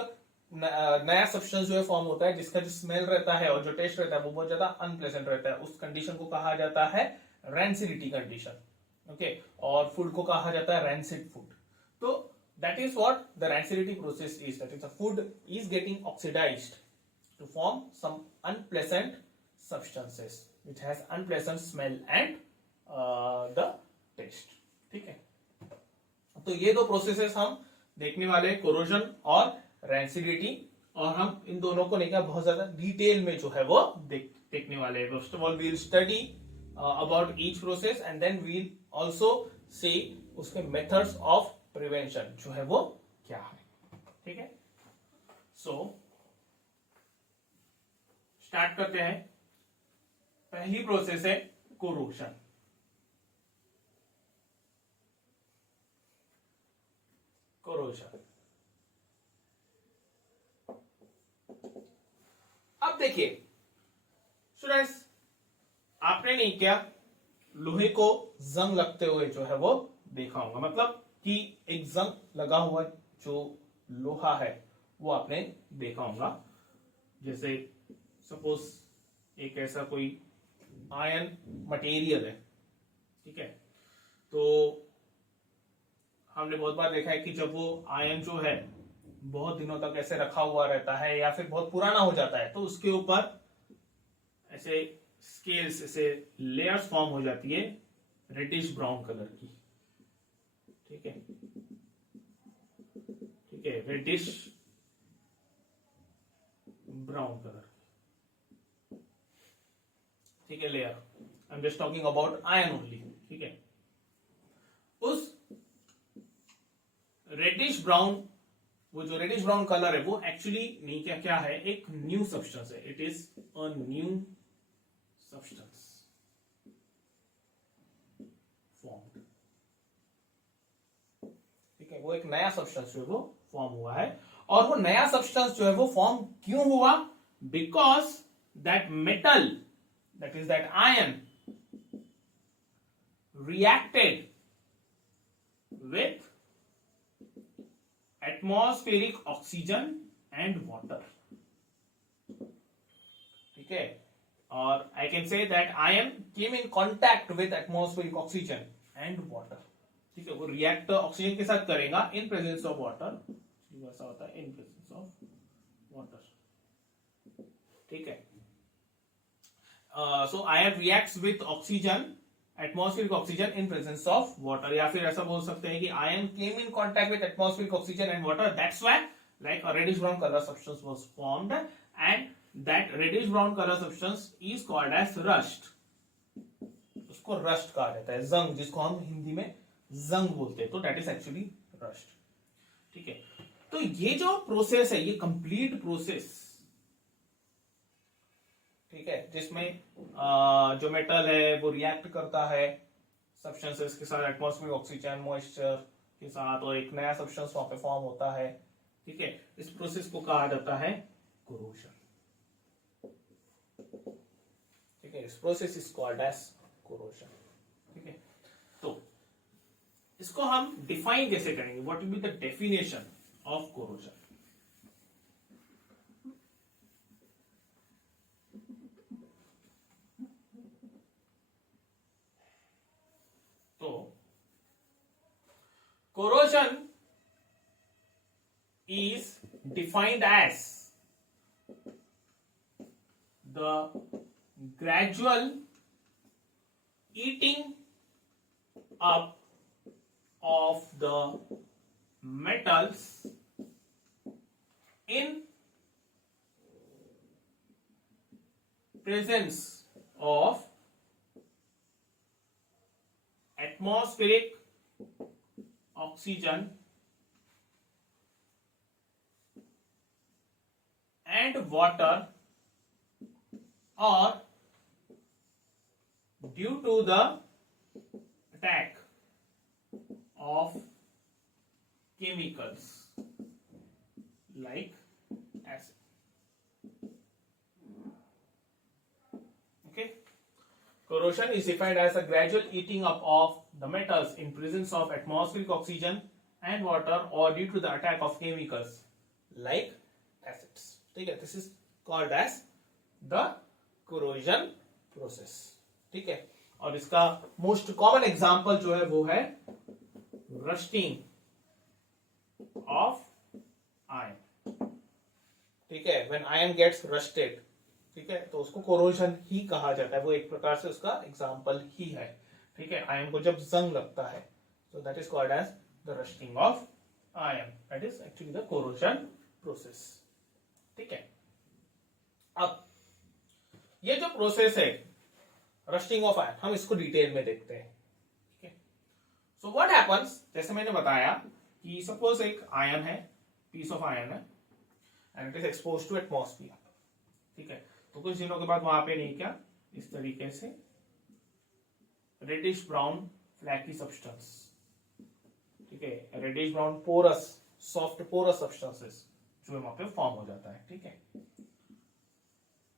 नया सब्सटेंस जो है फॉर्म होता है जिसका जो स्मेल रहता है और जो टेस्ट रहता है वो बहुत ज्यादा अनप्लेजेंट रहता है। उस कंडीशन को कहा जाता है रैंसिडिटी कंडीशन। ओके, और फूड को कहा जाता है रैंसिड फूड। तो that is what the rancidity process is, that is the food is getting oxidized to form some unpleasant substances which has unpleasant smell and the taste। ठीक है, तो ये दो प्रोसेसेस हम देखने वाले हैं, कोरोजन और रैंसिडिटी, और हम इन दोनों को लेकर बहुत ज्यादा डिटेल में जो है वो देखने वाले हैं। First of all we will study about each process and then we will also see उसके मेथड्स ऑफ प्रिवेंशन जो है वो क्या है। ठीक है, सो स्टार्ट करते हैं। पहली प्रोसेस है कोरोजन। कोरोजन, अब देखिए स्टूडेंट्स, आपने नहीं क्या लोहे को जंग लगते हुए जो है वो देखा होगा, मतलब कि एक जंग लगा हुआ जो लोहा है वो आपने देखा होगा। जैसे सपोज एक ऐसा कोई आयन मटेरियल है, ठीक है, तो हमने बहुत बार देखा है कि जब वो आयन जो है बहुत दिनों तक ऐसे रखा हुआ रहता है या फिर बहुत पुराना हो जाता है तो उसके ऊपर ऐसे स्केल्स, ऐसे लेयर्स फॉर्म हो जाती है रेडिश ब्राउन कलर की। ठीक है, ठीक है, रेडिश ब्राउन कलर, ठीक है, layer. I am just talking about ion only, ठीक है। उस रेडिश ब्राउन, वो जो रेडिश ब्राउन कलर है वो एक्चुअली नहीं, क्या क्या है, एक न्यू सब्सटेंस है। It is a new substance formed, ठीक है। वो एक नया सब्सटेंस जो है वो फॉर्म हुआ है। और वो नया सब्सटेंस जो है वो फॉर्म क्यों हुआ? Because that metal, that is that ion, reacted with atmospheric oxygen and water, ठीक है। और I can say that ion came in contact with atmospheric oxygen and water, ठीक है। वो रिएक्ट ऑक्सीजन के साथ करेगा इन प्रेजेंस ऑफ वाटर, ऐसा होता है इन प्रेजेंस ऑफ वाटर, ठीक है। So iron reacts with oxygen, atmospheric oxygen in presence of water, या फिर ऐसा बोल सकते हैं कि iron came in contact with atmospheric oxygen and water, that's why like a reddish brown colour substance was formed, and that reddish brown colour substance is called as rust. उसको रस्ट कहा जाता है, जंग, जिसको हम हिंदी में जंग बोलते हैं, तो दैट इज एक्चुअली रस्ट, ठीक है। तो ये जो प्रोसेस है, ये कंप्लीट प्रोसेस, ठीक है, जिसमें जो मेटल है वो रिएक्ट करता है सब्सटेंसेस के साथ, एटमॉस्फेरिक ऑक्सीजन, मॉइस्चर के साथ, और एक नया सब्सटेंस वहां पे फॉर्म होता है, ठीक है। इस प्रोसेस को कहा जाता है कोरोजन, ठीक है। इस process is called as corrosion, ठीक है। तो इसको हम डिफाइन कैसे करेंगे? What will be the definition of corrosion? Corrosion is defined as the gradual eating up of the metals in presence of atmospheric oxygen and water, or due to the attack of chemicals like acid, okay. Corrosion is defined as a gradual eating up of the metals in presence of atmospheric oxygen and water, or due to the attack of chemicals like acids, ठीक है। This is called as the corrosion process, ठीक है। और इसका मोस्ट कॉमन एग्जांपल जो है वो है रस्टिंग ऑफ आयन, ठीक है। व्हेन आयन गेट्स रस्टेड, ठीक है, तो उसको कोरोजन ही कहा जाता है, वो एक प्रकार से उसका एग्जाम्पल ही है, ठीक है। आयन को जब जंग लगता है, so that is called as the rusting of iron, that is actually the corrosion process, ठीक है। अब ये जो प्रोसेस है रस्टिंग ऑफ आयन, हम इसको डिटेल में देखते हैं, ठीक है। सो व्हाट हैपेंस, जैसे मैंने बताया कि सपोज एक आयन है, पीस ऑफ आयन है, and it is expose to atmosphere, ठीक है। तो कुछ दिनों के बाद वहां पे नहीं, क्या, इस तरीके से रेडिश ब्राउन फ्लैकी सब्सटेंस, ठीक है, reddish brown porous, soft porous substances जो वहां पे फॉर्म हो जाता है, ठीक है।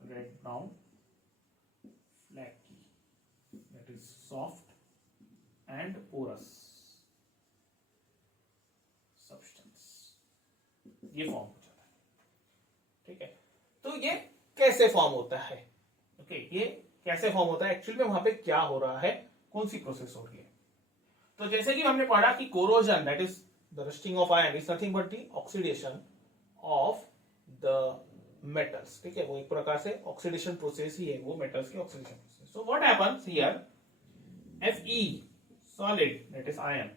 Red brown flaky, that is soft and porous substance, ये फॉर्म हो जाता है, ठीक है। तो ये कैसे फॉर्म होता है? ओके, ये कैसे फॉर्म होता है, एक्चुअली में वहां पे क्या हो रहा है, कौन सी प्रोसेस हो रही है? तो जैसे कि हमने पढ़ा कि corrosion, that is the rusting of ion, is nothing but the oxidation of the metals, ठीक है। वो एक प्रकार से ऑक्सीडेशन प्रोसेस ही है, वो मेटल्स की oxidation process. So what happens here, Fe solid, that is iron,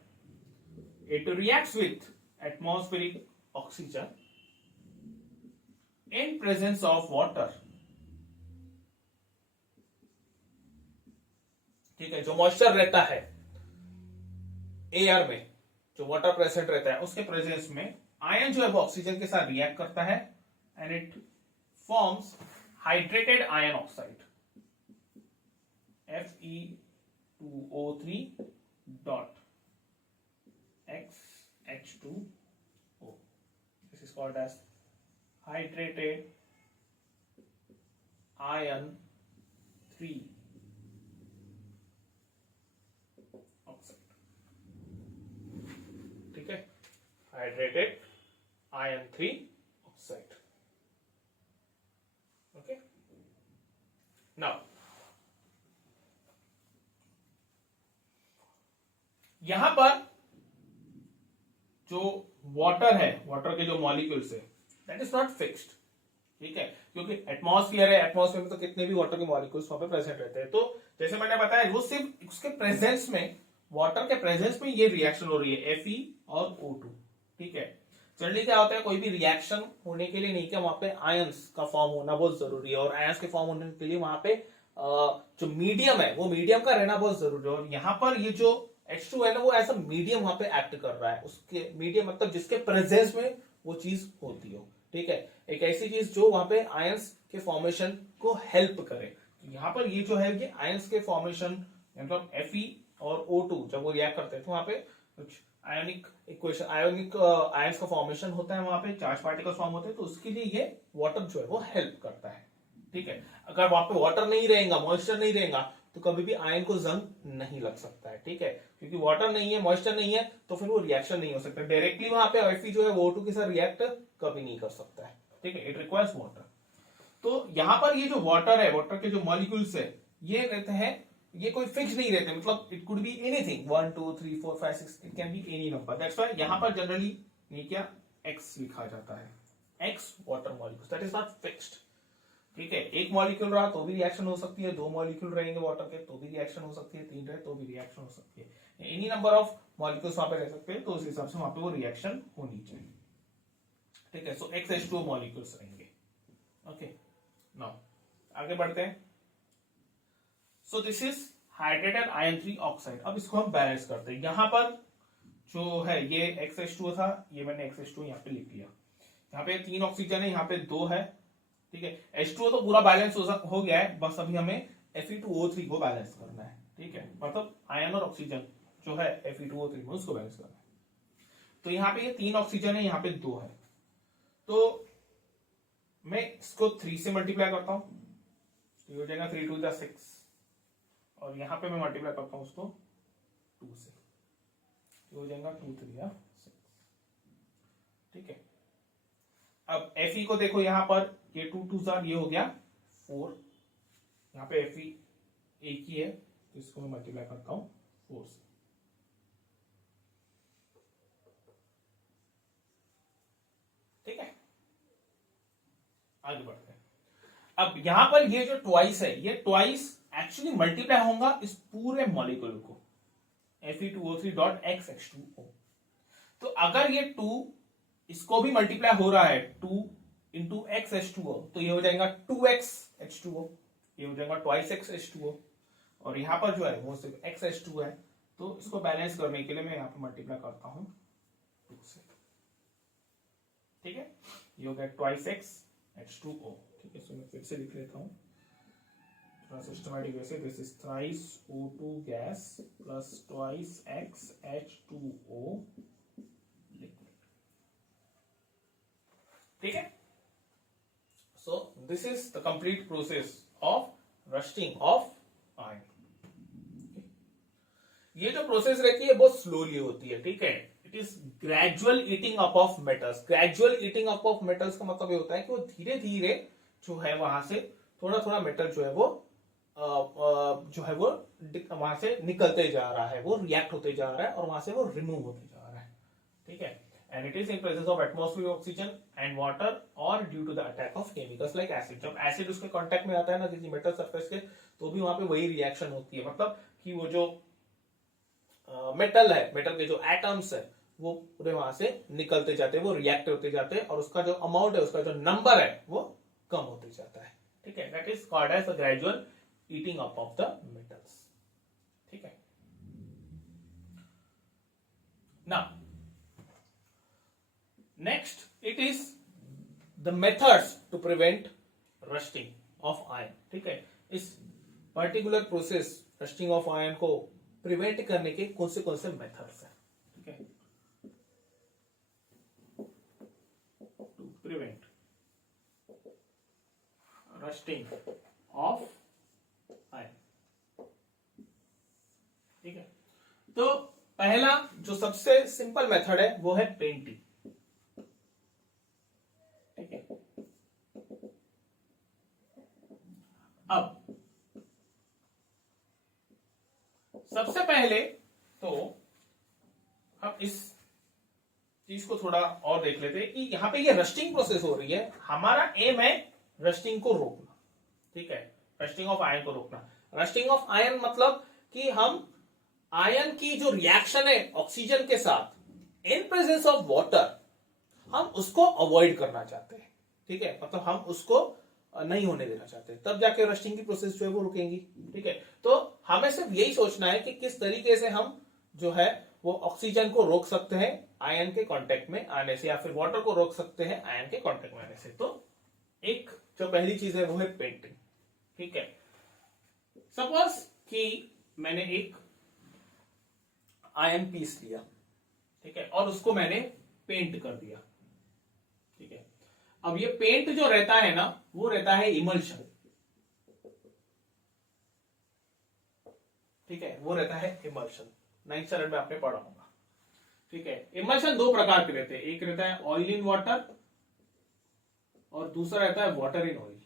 it reacts with atmospheric oxygen in presence of water, ठीक है, जो मॉइस्चर रहता है एयर में, जो वाटर प्रेजेंट रहता है, उसके प्रेजेंस में आयन जो है वो ऑक्सीजन के साथ रिएक्ट करता है and it forms hydrated ion oxide Fe2O3 dot XH2O. This is called as hydrated iron 3 oxide. ठीक है, hydrated iron 3 oxide. Okay. Now यहां पर जो वाटर है, वाटर के जो मॉलिक्यूल्स है, दैट इज नॉट फिक्स्ड, ठीक है, क्योंकि एटमॉस्फेयर है, एटमॉस्फेयर में तो कितने भी वाटर के मॉलिक्यूल्स वहां पे प्रेजेंट रहते हैं। तो जैसे मैंने बताया, वो सिर्फ उसके प्रेजेंस में, वाटर के प्रेजेंस में ये रिएक्शन हो रही है Fe और O2, ठीक है। जनरली क्या होता है, कोई भी रिएक्शन होने के लिए नहीं, क्या वहां पे आयंस का फॉर्म होना बहुत जरूरी है, और आयंस के फॉर्म होने के लिए वहां पे जो मीडियम है वो मीडियम का रहना बहुत जरूरी है। और यहाँ पर ये जो H2 है ना, वो ऐसा मीडियम वहां पे एक्ट कर रहा है, उसके मीडियम मतलब जिसके प्रेजेंस में वो चीज होती हो, ठीक है, एक ऐसी चीज जो वहां पे आयंस के फॉर्मेशन को हेल्प करे। यहाँ पर ये जो है ये आयंस के फॉर्मेशन, मतलब Fe और O2 जब वो रिएक्ट करते हैं तो वहां पे कुछ आयोनिक इक्वेशन, आयोनिक आयंस का फॉर्मेशन होता है, वहां पे चार्ज पार्टिकल्स फॉर्म होते हैं, तो उसके लिए ये वाटर जो है वो हेल्प करता है, ठीक है। अगर वहां पे वाटर नहीं रहेगा, मॉइस्चर नहीं रहेगा, तो कभी भी आयन को जंग नहीं लग सकता है, ठीक है, क्योंकि वाटर नहीं है, मॉइस्चर नहीं है, तो फिर वो रिएक्शन नहीं हो सकता डायरेक्टली। वहां पे Fe जो है वो O2 के साथ रिएक्ट कभी नहीं कर सकता है, ठीक है, इट रिक्वायर्स वाटर। तो यहां पर ये जो वाटर है, वाटर के जो मॉलिक्यूल्स है, ये रहते हैं, ये कोई फिक्स नहीं रहते, मतलब it could be anything, 1 2 3 4 5 6, it can be any number. That's why यहां पर जनरली ये क्या x लिखा जाता है, x water molecules, that is not fixed, ठीक है। एक मॉलिक्यूल रहा तो भी रिएक्शन हो सकती है, दो मॉलिक्यूल रहेंगे वाटर के तो भी रिएक्शन हो सकती है, तीन रहे तो भी रिएक्शन हो सकती है, एनी नंबर ऑफ मॉलिक्यूल्स वहां पे रह सकते हैं, तो उस हिसाब से वहां पे वो रिएक्शन होनी चाहिए, ठीक है। सो XH2O मॉलिक्यूल्स रहेंगे। ओके, नाउ आगे बढ़ते हैं। So this is hydrated ion 3 oxide. अब इसको हम बैलेंस करते हैं। यहां पर जो है ये XH2O था, ये मैंने XH2O यहाँ पे लिख लिया, यहाँ पे 3 ऑक्सीजन है, यहाँ पे 2 है, ठीक है। H2O तो पूरा बैलेंस हो गया है, बस अभी हमें Fe2O3 को बैलेंस करना है, ठीक है, मतलब आयन और ऑक्सीजन जो है Fe2O3 में उसको बैलेंस करना है। तो यहाँ पे ये 3 ऑक्सीजन है, यहाँ पे 2 है, तो मैं इसको 3 से मल्टीप्लाई करता हूं, तो हो जाएगा 3 2 6, और यहाँ पे मैं मल्टीप्लाई करता हूं उसको 2 से, तो हो जाएगा 2 3 6, ठीक है। अब Fe को देखो, यहां पर ये 2 2 ये हो गया 4, यहाँ पे Fe एक ही है, तो इसको मैं मल्टीप्लाई करता हूं 4 से, ठीक है। आगे बढ़ते हैं। अब यहां पर ये जो ट्वाइस है, ये ट्वाइस एक्चुअली मल्टीप्लाई होगा इस पूरे मॉलिक्यूल को, Fe2O3.XH2O। तो अगर ये 2 इसको भी मल्टीप्लाई हो रहा है 2 इंटू XH2O, तो ये हो जाएगा 2XH2O, ये हो जाएगा ट्वाइस XH2O, और यहां पर जो है वो सिर्फ XH2 है, तो इसको बैलेंस करने के लिए मैं यहां पर मल्टीप्लाई करता हूं 2 से, ठीक है। ये हो गया ट्वाइस XH2O, ठीक है। सो मैं फिर से लिख लेता हूं थोड़ा सिस्टमैटिक वैसे, this is thrice O2 gas plus twice XH2O liquid, ठीक है। So this is the complete process of rusting of ion. ये जो प्रोसेस रहती है बहुत स्लोली होती है, ठीक है, it is gradual eating up of metals. Gradual eating up of metals का मतलब ये होता है कि वो धीरे धीरे जो है वहां से थोड़ा थोड़ा मेटल जो है वो वहां से निकलते जा रहा है, वो रिएक्ट होते जा रहा है और वहां से वो रिमूव होते जा रहा है, ठीक है। And it is in presence of atmospheric oxygen and water और due to the attack of chemicals like acid. जब एसिड उसके कांटेक्ट में आता है ना किसी मेटल सरफेस के, तो भी वहां पे वही रिएक्शन होती है, मतलब कि वो जो मेटल है, मेटल के जो एटम्स है वो पूरे वहां से निकलते जाते हैं, वो रिएक्ट होते जाते हैं, और उसका जो अमाउंट है, उसका जो नंबर है वो कम होते जाता है, ठीक है। That is called as the gradual eating up of the metals. ठीक है ना। Next it is the methods to prevent rusting of iron. ठीक है, इस particular process rusting of iron को प्रिवेंट करने के कौन से मेथड्स हैं। ठीक है, to prevent rusting of iron. ठीक है, तो पहला जो सबसे सिंपल मेथड है वो है पेंटिंग। ठीक है, अब सबसे पहले तो हम इस चीज को थोड़ा और देख लेते हैं कि यहां पे ये रस्टिंग प्रोसेस हो रही है, हमारा एम है रस्टिंग को रोकना। ठीक है, रस्टिंग ऑफ आयन को रोकना। रस्टिंग ऑफ आयन मतलब कि हम आयन की जो रिएक्शन है ऑक्सीजन के साथ इन प्रेजेंस ऑफ वाटर, हम उसको अवॉइड करना चाहते हैं। ठीक है, मतलब हम उसको नहीं होने देना चाहते, तब जाके रस्टिंग की प्रोसेस जो है वो रुकेंगी। ठीक है, तो हमें सिर्फ यही सोचना है कि किस तरीके से हम जो है वो ऑक्सीजन को रोक सकते हैं आयन के कांटेक्ट में आने से, या फिर वाटर को रोक सकते हैं आयन के कांटेक्ट में आने से। तो एक जो पहली चीज है वो है पेंटिंग। ठीक है, सपोज कि मैंने एक आयन पीस लिया, ठीक है, और उसको मैंने पेंट कर दिया। ठीक है, अब ये पेंट जो रहता है ना वो रहता है इमल्शन। ठीक है, वो रहता है इमल्शन, 9th स्टैंडर्ड में आपने पढ़ा होगा। ठीक है, इमल्शन दो प्रकार के रहते हैं, एक रहता है ऑयल इन वाटर और दूसरा रहता है वाटर इन ऑयल।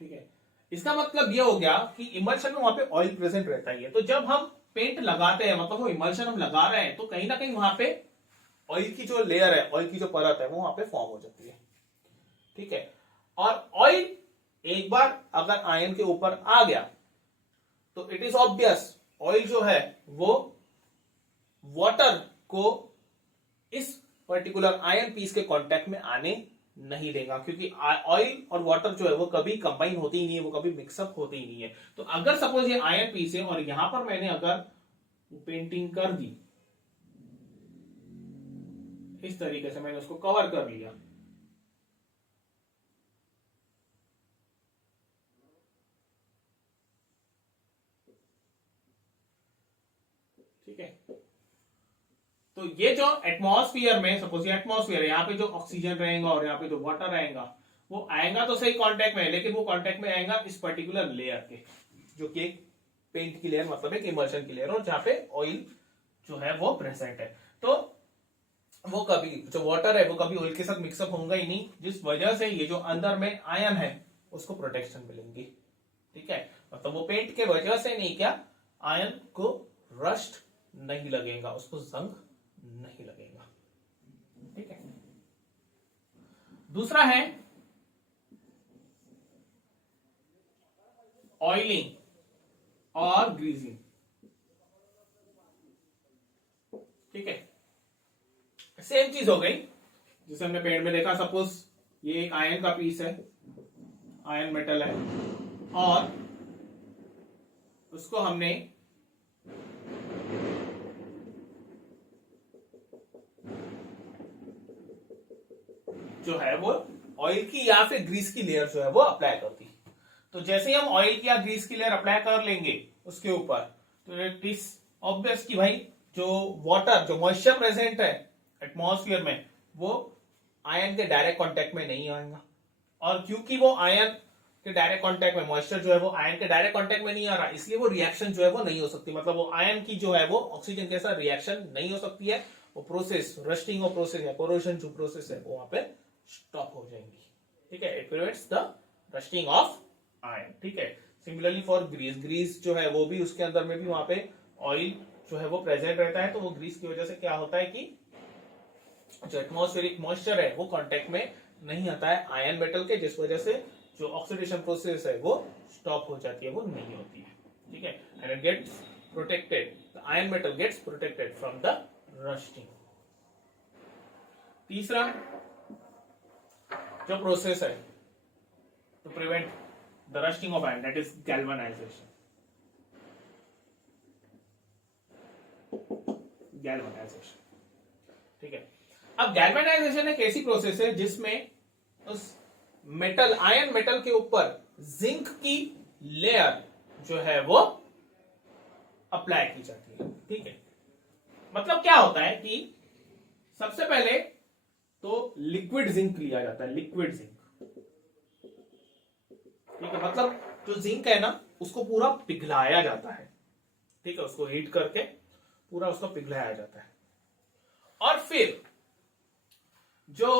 ठीक है, इसका मतलब यह हो गया कि इमल्शन में वहां पे ऑयल प्रेजेंट रहता ही है, तो जब हम पेंट लगाते हैं मतलब वो इमल्शन हम लगा रहे हैं तो कहीं ना कहीं वहां पे ऑयल की जो लेयर है, ऑयल की जो परत है वो वहां पे फॉर्म हो जाती है। ठीक है, और ऑयल एक बार अगर आयन के ऊपर आ गया तो इट इज ऑब्वियस ऑयल जो है वो वाटर को इस पर्टिकुलर आयन पीस के कांटेक्ट में आने नहीं देगा, क्योंकि ऑयल और वाटर जो है वो कभी कंबाइन होते ही नहीं है, वो कभी मिक्सअप होते ही नहीं है। तो अगर सपोज ये आयन पीस है और यहां पर मैंने अगर पेंटिंग कर दी, इस तरीके से मैंने उसको कवर कर लिया, ठीक है, तो ये जो एटमॉस्फेयर में, सपोज ये एटमॉस्फेयर है, यहाँ पे जो ऑक्सीजन रहेगा और यहाँ पे जो वाटर रहेगा वो आएगा तो सही कांटेक्ट में, लेकिन वो कांटेक्ट में आएगा इस पर्टिकुलर लेयर के, जो कि एक पेंट की लेयर मतलब एक इमल्शन की लेयर, और जहां पे ऑयल जो है वो प्रेजेंट है। तो वो कभी जो वाटर है वो कभी ऑयल के साथ मिक्सअप होगा ही नहीं, जिस वजह से ये जो अंदर में आयन है उसको प्रोटेक्शन मिलेंगी। ठीक है, मतलब वो पेंट के वजह से नहीं, क्या आयन को रस्ट नहीं लगेगा, उसको जंग नहीं लगेगा। ठीक है, दूसरा है ऑयलिंग और ग्रीजिंग। ठीक है, सेम चीज हो गई जिसे हमने पेड़ में देखा। सपोज ये एक आयन का पीस है, आयन मेटल है, और उसको हमने जो है वो ऑयल की या फिर ग्रीस की लेयर जो है वो अप्लाई करती। तो जैसे ही हम ऑयल की या ग्रीस की लेयर अप्लाई कर लेंगे उसके ऊपर, तो इट इज ऑब्वियस कि भाई जो वाटर, जो मॉइस्चर प्रेजेंट है एटमॉस्फेयर में, वो आयन के डायरेक्ट कांटेक्ट में नहीं आएगा, और क्योंकि वो आयन के डायरेक्ट कांटेक्ट में, मॉइस्चर जो है वो आयन के डायरेक्ट कांटेक्ट में नहीं आ रहा, इसलिए वो रिएक्शन जो है वो नहीं हो सकती, मतलब वो आयन की जो है वो ऑक्सीजन के साथ रिएक्शन नहीं हो सकती है, वो प्रोसेस, रस्टिंग ऑफ प्रोसेस या कोरोजन जो प्रोसेस है वो वहां पे स्टॉप हो जाएंगी। ठीक है, it prevents the rusting of iron. ठीक है, सिमिलरली फॉर ग्रीस, ग्रीस जो है वो भी उसके अंदर में भी वहां पे ऑयल जो है वो प्रेजेंट रहता है, तो वो ग्रीस की वजह से क्या होता है कि जो एटमॉस्फेरिक मॉइस्चर है वो कांटेक्ट में नहीं आता है आयन मेटल के, जिस वजह से जो ऑक्सीडेशन प्रोसेस है वो स्टॉप हो जाती है, वो नहीं होती है। ठीक है, and it gets protected, the iron metal gets protected from the rusting. तीसरा जो प्रोसेस है to prevent the rusting of iron, that is galvanization. Galvanization. ठीक है, अब गैल्वेनाइजेशन एक ऐसी प्रोसेस है जिसमें उस मेटल, आयन मेटल के ऊपर जिंक की लेयर जो है वो अप्लाई की जाती है। ठीक है, मतलब क्या होता है कि सबसे पहले तो लिक्विड जिंक लिया जाता है, लिक्विड जिंक। ठीक है, मतलब जो जिंक है ना उसको पूरा पिघलाया जाता है। ठीक है, उसको हीट करके पूरा उसको पिघलाया जाता है, और फिर जो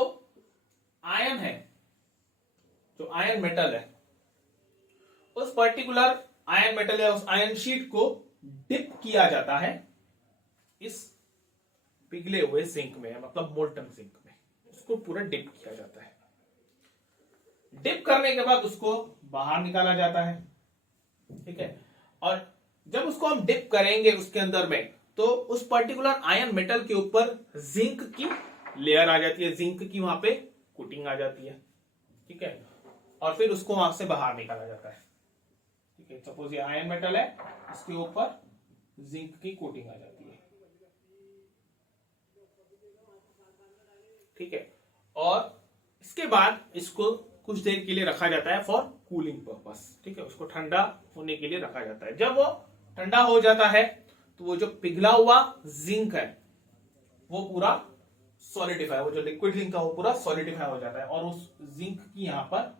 आयन है, जो आयन मेटल है, उस पर्टिकुलर आयन मेटल या उस आयन शीट को डिप किया जाता है इस पिघले हुए जिंक में, मतलब मोल्टन जिंक में। उसको पूरा डिप किया जाता है। डिप करने के बाद उसको बाहर निकाला जाता है। ठीक है, और जब उसको हम डिप करेंगे उसके अंदर में, तो उस पर्टिकुलर आयन मेटल के ऊपर जिंक की लेयर आ जाती है, जिंक की वहां पे कोटिंग आ जाती है। ठीक है, और फिर उसको वहां से बाहर निकाला जाता है। ठीक है, सपोज ये आयन मेटल है, इसके ऊपर जिंक की कोटिंग आ जाती है। ठीक है, और इसके बाद इसको कुछ देर के लिए रखा जाता है फॉर कूलिंग पर्पस। ठीक है, उसको ठंडा होने के लिए रखा जाता है। जब वो ठंडा हो जाता है तो वो जो पिघला हुआ जिंक है वो पूरा सॉलिडिफाई, वो जो लिक्विड जिंक है वो पूरा सॉलिडिफाई हो जाता है, और उस जिंक की यहां पर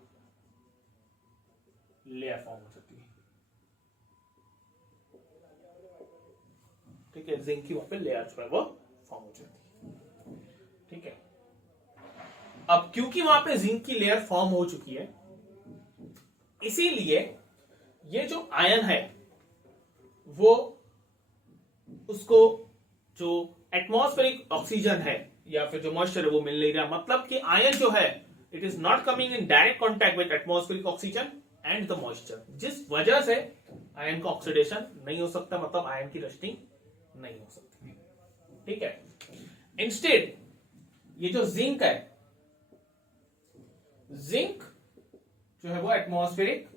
लेयर फॉर्म हो जाती है। ठीक है, जिंक की वहां पे लेयर जो है वो फॉर्म हो जाती है। ठीक है, अब क्योंकि वहां पे जिंक की लेयर फॉर्म हो चुकी है, इसीलिए ये जो आयन है वो उसको जो एटमॉस्फेरिक ऑक्सीजन है या फिर जो मॉइस्चर है वो मिल नहीं रहा। मतलब कि आयन जो है it is not coming in direct contact with atmospheric oxygen and the moisture, जिस वजह से आयन का ऑक्सीडेशन नहीं हो सकता, मतलब आयन की रस्टिंग नहीं हो सकती। ठीक है, इंस्टेड ये जो जिंक है, जिंक जो है वो एटमॉस्फेरिक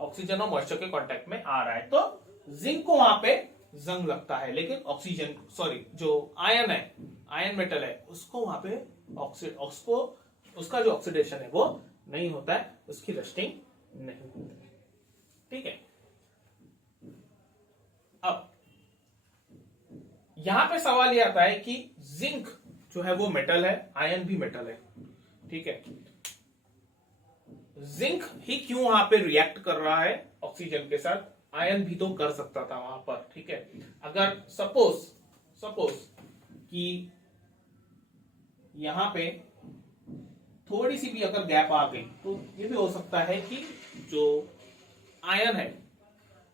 ऑक्सीजन और मॉइस्चर के कांटेक्ट में आ रहा है, तो जिंक को वहां पे जंग लगता है, लेकिन ऑक्सीजन, सॉरी, जो आयन है, आयन मेटल है, उसको वहां पे उसको उसका जो ऑक्सीडेशन है वो नहीं होता है, उसकी रस्टिंग नहीं होती है। ठीक है, अब यहां पे सवाल यह आता है कि जिंक जो है वो मेटल है, आयन भी मेटल है। ठीक है, जिंक ही क्यों वहां पे रिएक्ट कर रहा है ऑक्सीजन के साथ, आयन भी तो कर सकता था वहां पर। ठीक है, अगर सपोज कि यहां पे थोड़ी सी भी अगर गैप आ गई तो ये भी हो सकता है कि जो आयन है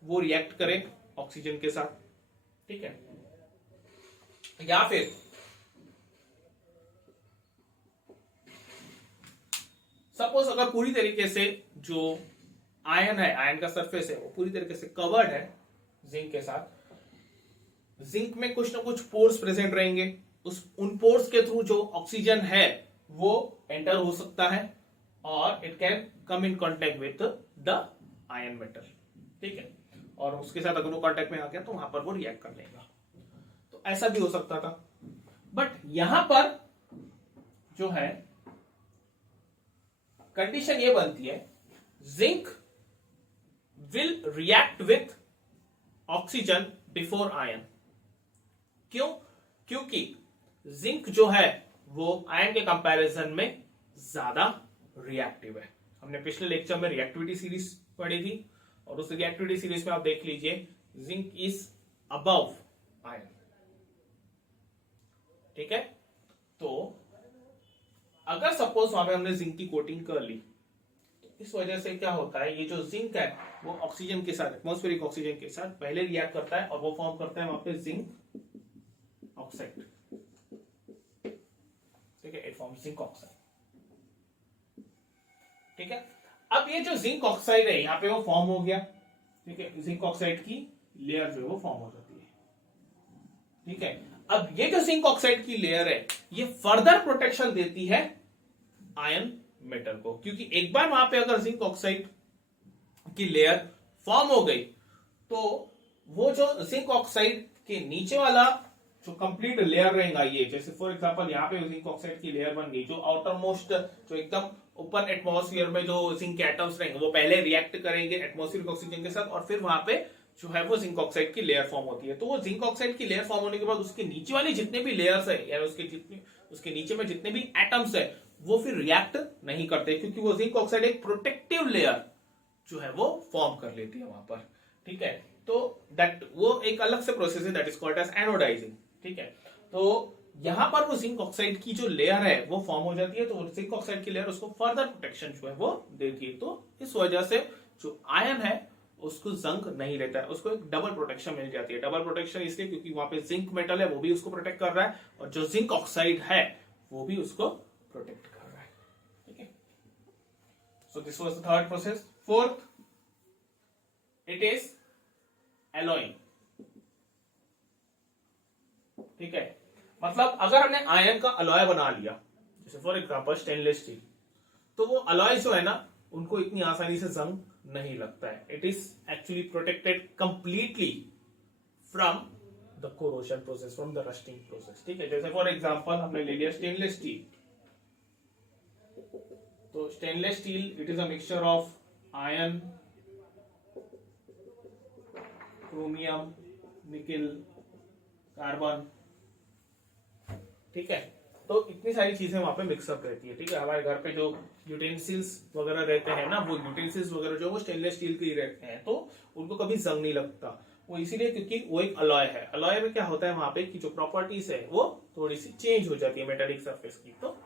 वो रिएक्ट करे ऑक्सीजन के साथ। ठीक है, या फिर सपोज अगर पूरी तरीके से जो आयन है, आयन का सरफेस है वो पूरी तरीके से कवर्ड है जिंक के साथ, जिंक में कुछ ना कुछ पोर्स प्रेजेंट रहेंगे, उन पोर्स के थ्रू जो ऑक्सीजन है वो एंटर हो सकता है और it can come in contact with the iron metal. ठीक है, और उसके साथ अगर वो कांटेक्ट में आ गया तो वहां पर वो रिएक्ट कर लेगा। तो ऐसा भी हो सकता था, बट यहां पर जो है कंडीशन ये बनती है, zinc will react with oxygen before ion. क्यों? क्योंकि जिंक जो है वो आयन के कंपैरिजन में ज्यादा रिएक्टिव है। हमने पिछले लेक्चर में रिएक्टिविटी सीरीज पढ़ी थी, और उस रिएक्टिविटी सीरीज में आप देख लीजिए जिंक इज अबव आयन। ठीक है, तो अगर सपोज वहां पे हमने जिंक की कोटिंग कर ली, तो इस वजह से क्या होता है, ये जो जिंक है वो ऑक्सीजन के साथ, एटमॉस्फेरिक ऑक्सीजन के साथ पहले रिएक्ट करता है और वो फॉर्म करता है वहां पे जिंक ऑक्साइड। ठीक है, इट फॉर्म्स जिंक ऑक्साइड। ठीक है, अब ये जो जिंक ऑक्साइड है यहां पे वो फॉर्म हो गया। ठीक है, जिंक ऑक्साइड की लेयर जो है वो फॉर्म हो जाती है। ठीक है, अब ये जो जिंक ऑक्साइड की लेयर है ये फर्दर प्रोटेक्शन देती है आयन मेटल को, क्योंकि एक बार वहां पे अगर जिंक ऑक्साइड की लेयर फॉर्म हो गई तो वो जो जिंक ऑक्साइड कि नीचे वाला जो कंप्लीट लेयर रहेगा, ये जैसे फॉर एग्जांपल यहाँ पे जिंक ऑक्साइड की लेयर बन गई, जो आउटर मोस्ट जो एकदम ऊपर एटमॉस्फेयर में जो जिंक के एटम्स रहेंगे वो पहले रिएक्ट करेंगे एटमॉस्फेरिक ऑक्सीजन के साथ, और फिर वहां पे जो है वो जिंक ऑक्साइड की लेयर फॉर्म होती है। तो वो जिंक ऑक्साइड की लेयर फॉर्म होने के बाद उसके नीचे वाले जितने भी लेयर्स है या उसके नीचे में जितने भी एटम्स है वो फिर रिएक्ट नहीं करते, क्योंकि वो जिंक ऑक्साइड एक प्रोटेक्टिव लेयर जो है वो फॉर्म कर लेती है वहां पर। ठीक है, तो दैट वो एक अलग से प्रोसेस है, that is called as anodizing. ठीक है, तो यहां पर वो जिंक ऑक्साइड की जो लेयर है वो फॉर्म हो जाती है, तो जिंक ऑक्साइड की लेयर उसको फर्दर प्रोटेक्शन जो है वो देती है। तो इस वजह से जो आयन है उसको जंग नहीं रहता है, उसको एक डबल प्रोटेक्शन मिल जाती है। डबल प्रोटेक्शन इसलिए क्योंकि वहां पे जिंक मेटल है वो भी उसको प्रोटेक्ट कर रहा है, और जो जिंक ऑक्साइड है वो भी उसको प्रोटेक्ट कर रहा है। ठीक है, so this was the third process. Fourth, it is alloying. ठीक है, मतलब अगर हमने आयन का अलॉय बना लिया, जैसे फॉर एग्जांपल स्टेनलेस स्टील, तो वो अलॉय जो है ना उनको इतनी आसानी से जंग नहीं लगता है। It is actually protected completely from the corrosion process, from the rusting process. ठीक है, जैसे फॉर एग्जांपल हमने ले लिया स्टेनलेस स्टील, तो stainless still it is a mixture of iron, chromium, nickel, carbon. ठीक है, तो इतनी सारी चीजें वहां पे मिक्सअप रहती है। ठीक है, हमारे घर पे जो यूटेंसिल्स वगैरह रहते हैं ना, वो यूटेंसिल्स वगैरह जो वो स्टेनलेस स्टील के ही रहते हैं, तो उनको कभी जंग नहीं लगता। वो इसीलिए क्योंकि वो एक अलॉय है। अलॉय में क्या होता है वहां पे कि जो प्रॉपर्टीज है वो थोड़ी सी चेंज हो जाती है मेटालिक सरफेस की, तो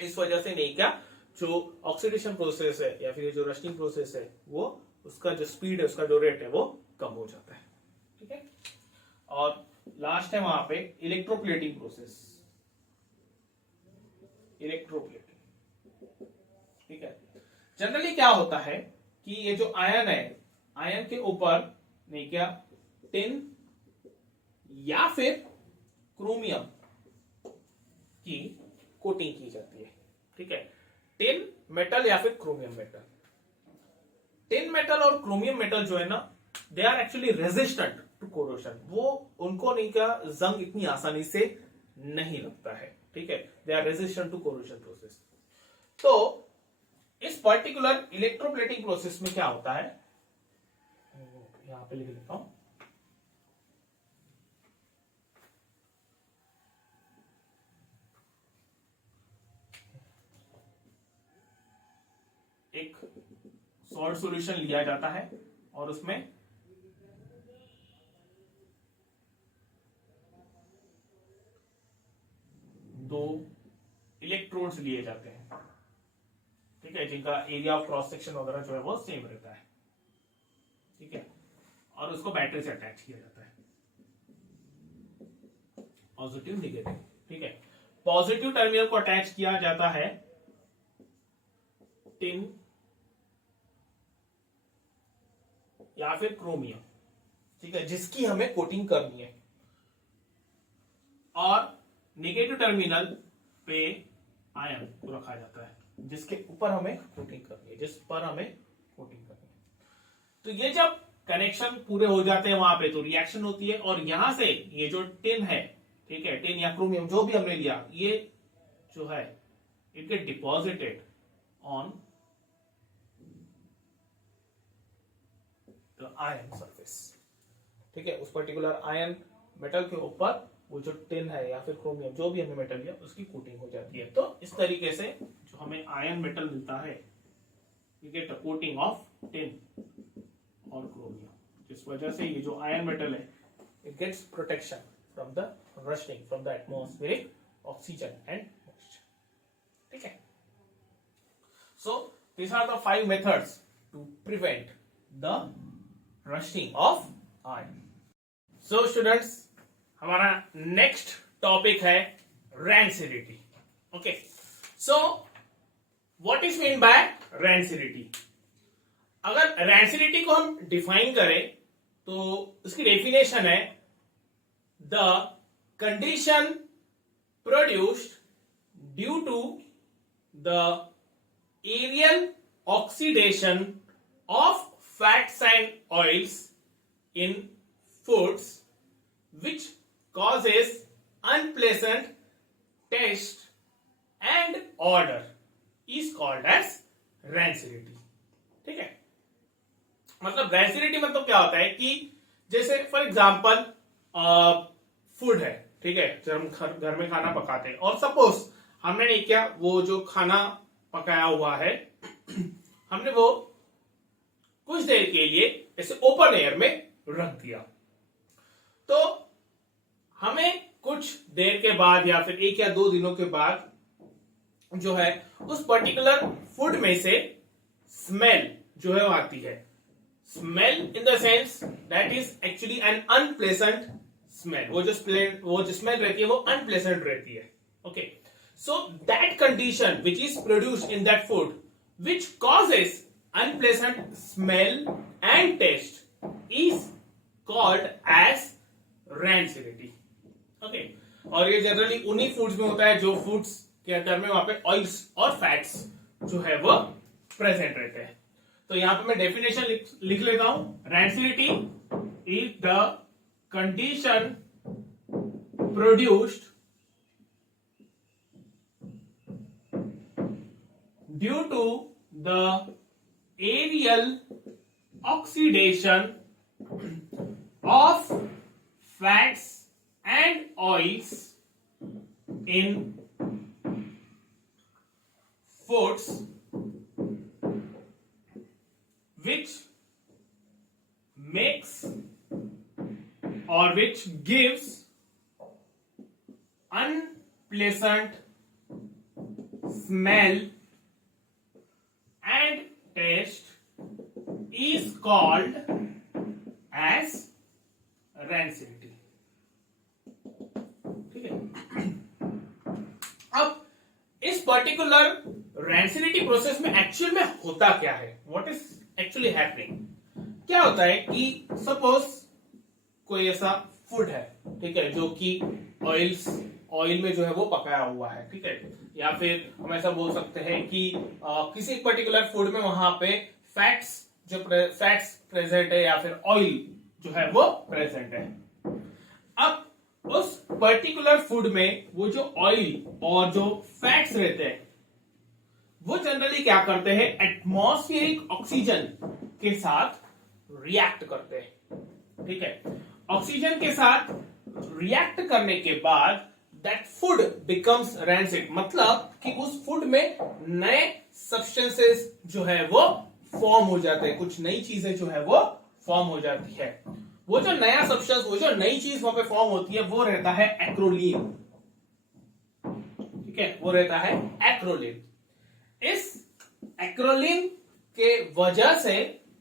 इस वजह से नहीं, क्या जो ऑक्सीडेशन प्रोसेस है या फिर जो रस्टिंग प्रोसेस है वो उसका जो स्पीड है, उसका जो रेट है वो कम हो जाता है। ठीक है, और लास्ट है वहां पे इलेक्ट्रोप्लेटिंग प्रोसेस। इलेक्ट्रोप्लेटिंग, ठीक है, जनरली क्या होता है कि ये जो आयन है, आयन के ऊपर नहीं क्या टिन या फिर क्रोमियम की कोटिंग की जाती है। ठीक है, टिन मेटल या फिर क्रोमियम मेटल। टिन मेटल और क्रोमियम मेटल जो है ना, they are actually resistant to corrosion. वो उनको नहीं क्या जंग इतनी आसानी से नहीं लगता है। ठीक है, they are resistant to corrosion process. तो इस पर्टिकुलर इलेक्ट्रोप्लेटिंग प्रोसेस में क्या होता है, यहां पे लिख लेता हूं, एक सॉल्ट सॉल्यूशन लिया जाता है और उसमें दो इलेक्ट्रोड्स लिए जाते हैं। ठीक है, जिनका एरिया ऑफ क्रॉस सेक्शन वगैरह जो है वो सेम रहता है। ठीक है, और उसको बैटरी से अटैच किया जाता है, पॉजिटिव नेगेटिव। ठीक है, पॉजिटिव टर्मिनल को अटैच किया जाता है टिन या फिर क्रोमियम, ठीक है, जिसकी हमें कोटिंग करनी है, और नेगेटिव टर्मिनल पे आयन को रखा जाता है जिसके ऊपर हमें कोटिंग करनी है, जिस पर हमें कोटिंग करनी है। तो ये जब कनेक्शन पूरे हो जाते हैं वहां पे तो रिएक्शन होती है, और यहां से ये जो टिन है, ठीक है, टिन या क्रोमियम जो भी हमने लिया, ये जो है it get deposited on the ion surface. ठीक है, उस पर्टिकुलर आयन मेटल के ऊपर वो जो टिन है या फिर क्रोमियम जो भी हमने मेटल लिया उसकी कोटिंग हो जाती है। तो इस तरीके से जो हमें आयन मेटल मिलता है, we get a coating of tin और क्रोमियम, जिस वजह से ये जो आयन मेटल है it gets protection from the rusting, from the atmospheric oxygen and moisture. ठीक है, so these are the 5 methods to prevent the rusting of iron. So students, हमारा नेक्स्ट टॉपिक है rancidity. Okay, so what is mean by rancidity? अगर रैंसिडिटी को हम डिफाइन करें तो उसकी डेफिनेशन है the condition produced due to the aerial oxidation of fats and oils in foods which causes unpleasant taste and odor is called as rancidity. ठीक है, मतलब रैंसिडिटी मतलब क्या होता है कि जैसे फॉर एग्जाम्पल फूड है, ठीक है, जब हम घर में खाना पकाते हैं और सपोज हमने नहीं किया, वो जो खाना पकाया हुआ है हमने वो कुछ देर के लिए ऐसे ओपन एयर में रख दिया, तो हमें कुछ देर के बाद या फिर 1 या 2 दिनों के बाद जो है उस पर्टिकुलर फूड में से स्मेल जो है वो आती है. Smell in the sense that is actually an unpleasant smell. वो जो स्मेल रहती है वो अनप्लेजेंट रहती है. Okay, so that condition which is produced in that food which causes unpleasant smell and taste is called as rancidity. Okay, और ये जनरली उन्हीं फूड्स में होता है जो फूड्स के अंदर में वहां पे ऑयल्स और फैट्स जो है वो प्रेजेंट रहते हैं. तो यहां पे मैं डेफिनेशन लिख लेता हूं. rancidity is the condition produced due to the aerial oxidation of fats and oils in foods which makes or which gives unpleasant smell and taste is called as rancidity. ठीक है, अब इस पर्टिकुलर rancidity प्रोसेस में एक्चुअल में होता क्या है, व्हाट इज एक्चुअली हैपनिंग. क्या होता है कि सपोज कोई ऐसा फूड है, ठीक है, जो कि ऑयल में जो है वो पकाया हुआ है, ठीक है, या फिर हम ऐसा बोल सकते हैं कि किसी पर्टिकुलर फूड में वहां पे फैट्स प्रेजेंट है या फिर ऑयल जो है वो प्रेजेंट है. अब उस पर्टिकुलर फूड में वो जो ऑयल और जो फैट्स रहते हैं वो जनरली क्या करते हैं, एटमॉस्फेरिक ऑक्सीजन के साथ रिएक्ट करते हैं. ठीक है, ऑक्सीजन के साथ रिएक्ट करने के बाद दैट फूड बिकम्स रैंसिड, मतलब कि उस फूड में नए सब्सटेंसेस जो है वो फॉर्म हो जाते हैं, कुछ नई चीजें जो है वो फॉर्म हो जाती है. वो जो नया सब्सटेंस, वो जो नई चीज वहां पे फॉर्म होती है वो रहता है एक्रोलीन. ठीक है, वो रहता है एक्रोलीन. इस एक्रोलीन के वजह से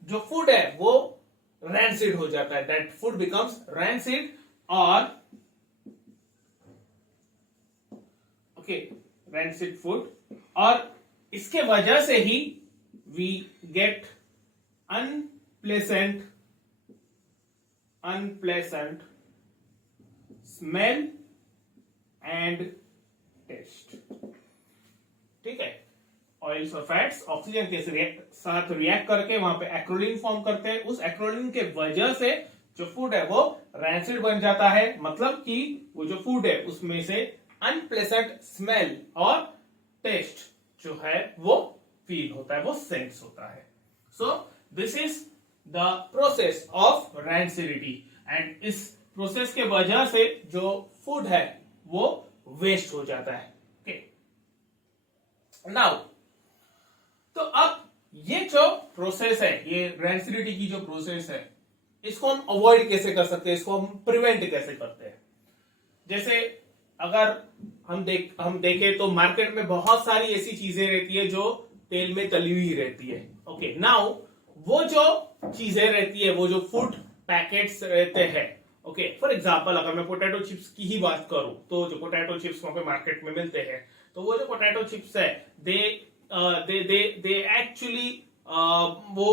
जो फूड है वो रैंसिड हो जाता है, दैट फूड बिकम्स रैंसिड. और ओके, रैंसिड फूड, और इसके वजह से ही we get unpleasant smell and taste. ठीक है, ऑयल्स और फैट्स ऑक्सीजन के साथ रिएक्ट करके वहां पे एक्रोलीन फॉर्म करते हैं. उस एक्रोलीन के वजह से जो फूड है वो रैंसिड बन जाता है, मतलब कि वो जो फूड है उसमें से अनप्लेसेंट स्मेल और टेस्ट जो है वो फील होता है, वो सेंस होता है. So this is the process of rancidity, and इस प्रोसेस के वजह से जो फूड है वो वेस्ट हो जाता है. ओके, नाउ तो अब ये जो प्रोसेस है, ये रैंसिडिटी की जो प्रोसेस है, इसको हम अवॉइड कैसे कर सकते हैं, इसको हम प्रिवेंट कैसे करते हैं. जैसे अगर हम देखें तो मार्केट में बहुत सारी ऐसी चीजें रहती है जो तेल में तली हुई रहती है. ओके, नाउ वो जो चीजें रहती है, वो जो फूड पैकेट्स रहते हैं, ओके, फॉर एग्जांपल अगर मैं पोटैटो चिप्स की ही बात करूं तो जो पोटैटो चिप्स वहां पे मार्केट में मिलते हैं, तो वो जो पोटैटो चिप्स है दे एक्चुअली वो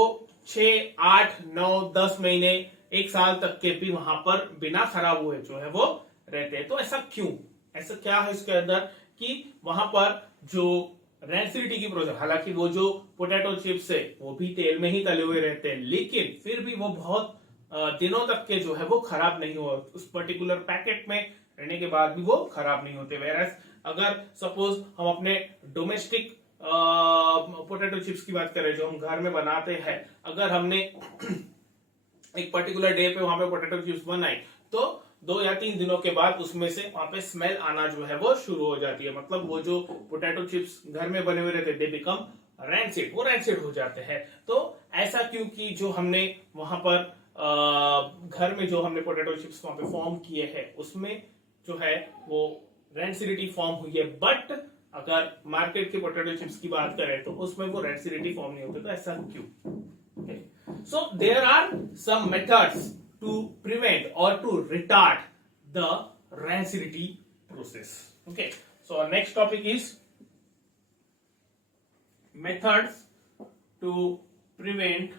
6, 8, 9, 10 महीने, 1 साल तक के भी वहां पर बिना खराब हुए जो है वो रहते हैं. तो ऐसा क्यों, ऐसा क्या है इसके अंदर कि वहां पर जो रैंसिडिटी की प्रोसेस, हालांकि वो जो पोटैटो चिप्स है वो भी तेल में ही तले हुए रहते हैं, लेकिन फिर भी वो बहुत दिनों तक के जो है वो खराब नहीं हो, उस पर्टिकुलर पैकेट में रहने के बाद भी वो खराब नहीं होते। वेरएस अगर सपोज हम अपने डोमेस्टिक पोटैटो चिप्स की बात करें जो हम घर में बनाते हैं, अगर हमने एक पर्टिकुलर डे पे वहां पे पोटैटो चिप्स बनाई तो 2 या 3 दिनों के बाद उसमें से वहां पे स्मेल आना जो है वो शुरू हो जाती है। मतलब वो जो पोटैटो चिप्स घर में बने हुए रहते, दे बिकम रैंसिड, वो रैंसिड हो जाते हैं। तो ऐसा क्योंकि जो हमने वहां पर घर में जो हमने पोटैटो चिप्स वहां पे फॉर्म किए हैं उसमें जो है वो रैंसिडिटी फॉर्म हुई है। बट अगर मार्केट के पोटैटो चिप्स की बात करें तो उसमें वो रैंसिडिटी फॉर्म नहीं होती। तो ऐसा क्यों? Okay. So there are some methods to prevent or to retard the rancidity process. Okay. So our next topic is methods to prevent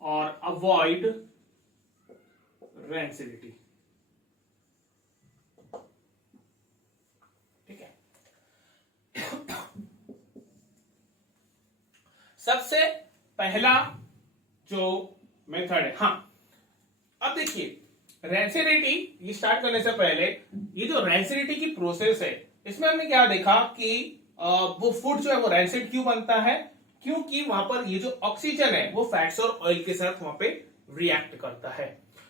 or avoid rancidity. ठीक है। सबसे पहला जो मेथड है, हाँ अब देखिए रैंसिडिटी, ये स्टार्ट करने से पहले ये जो रैंसिडिटी की प्रोसेस है इसमें हमने क्या देखा कि वो फूड जो है वो रैंसिड क्यों बनता है? क्योंकि वहां पर ये जो ऑक्सीजन है वो फैट्स और ऑयल के साथ वहां पे रिएक्ट करता है।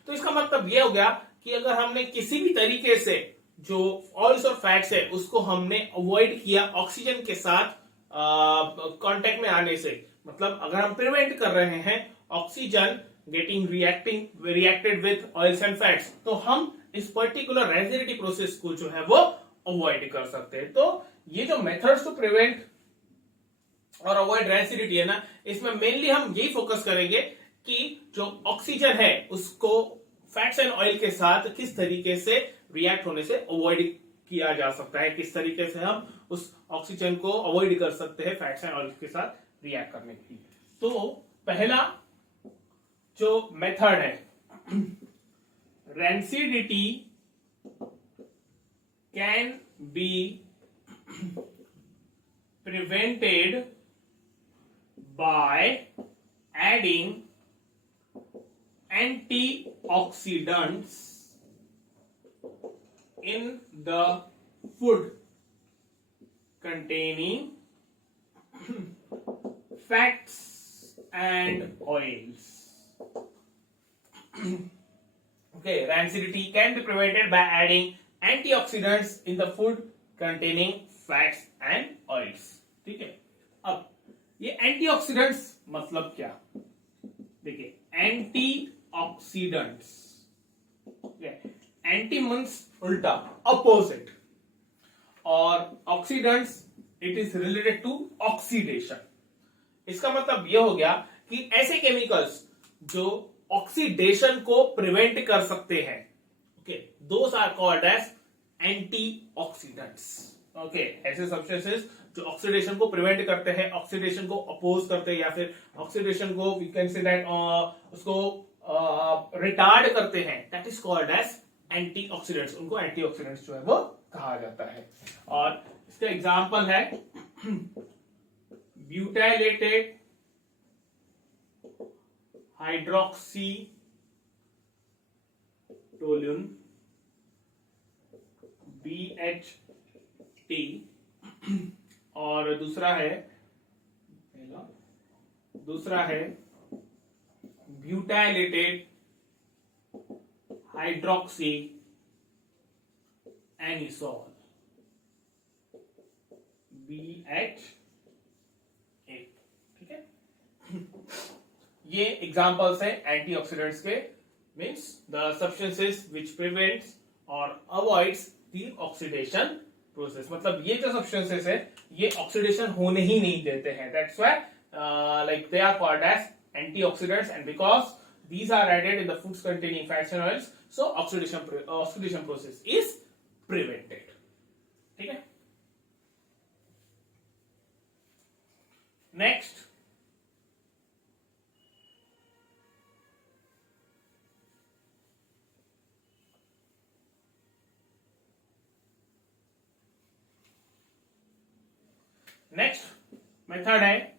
तो इसका मतलब ये हो गया कि अगर हमने किसी भी तरीके से जो ऑयल्स और फैट्स है उसको हमने अवॉइड किया ऑक्सीजन के साथ कांटेक्ट में आने से, मतलब अगर हम प्रिवेंट कर रहे हैं oxygen getting reacted with oils and fats, तो हम इस पर्टिकुलर रैंसिडिटी प्रोसेस को जो है वो अवॉइड कर सकते हैं। तो ये जो मेथड्स टू प्रिवेंट और अवॉइड रैंसिडिटी है ना, इसमें मेनली हम यही फोकस करेंगे कि जो ऑक्सीजन है उसको फैट्स एंड ऑयल के साथ किस तरीके से रिएक्ट होने से अवॉइड किया जा सकता है, किस तरीके से हम उस ऑक्सीजन को अवॉइड कर सकते हैं फैट्स एंड ऑयल के साथ रिएक्ट करने के लिए। तो पहला जो मेथड है, rancidity can be prevented by adding antioxidants in the food containing fats and oils. Okay, rancidity can be prevented by adding antioxidants in the food containing fats and oils. ठीक है। अब ये एंटीऑक्सीडेंट्स मतलब क्या? देखिए एंटीऑक्सीडेंट्स, एंटी मीन्स उल्टा, अपोजिट, और oxidants it is related to oxidation. इसका मतलब यह हो गया कि ऐसे केमिकल्स जो ऑक्सीडेशन को प्रिवेंट कर सकते हैं, okay, those are called as antioxidants. Okay, ऐसे सब्सटेंसेस जो ऑक्सीडेशन को प्रिवेंट करते हैं, ऑक्सीडेशन को अपोज करते हैं, या फिर ऑक्सीडेशन को वी कैन से दैट उसको रिटार्ड करते हैं, that is called as antioxidants. उनको एंटीऑक्सीडेंट्स जो है वो कहा जाता है। और इसका एग्जांपल है ब्यूटाइलेटेड हाइड्रोक्सी टोलुन BHT, और दूसरा है ब्यूटाइलेटेड हाइड्रोक्सी एनिसोल BHA। ठीक है, ये एग्जांपल्स है एंटीऑक्सीडेंट्स के, means the substances which prevents और अवॉइड्स द ऑक्सीडेशन प्रोसेस। मतलब ये जो सब्सटेंसेस है ये ऑक्सीडेशन होने ही नहीं देते हैं, that's why like they are called as antioxidants, and because these are added in the foods containing fats and oils, so oxidation process is prevented. ठीक है। नेक्स्ट, मेथड है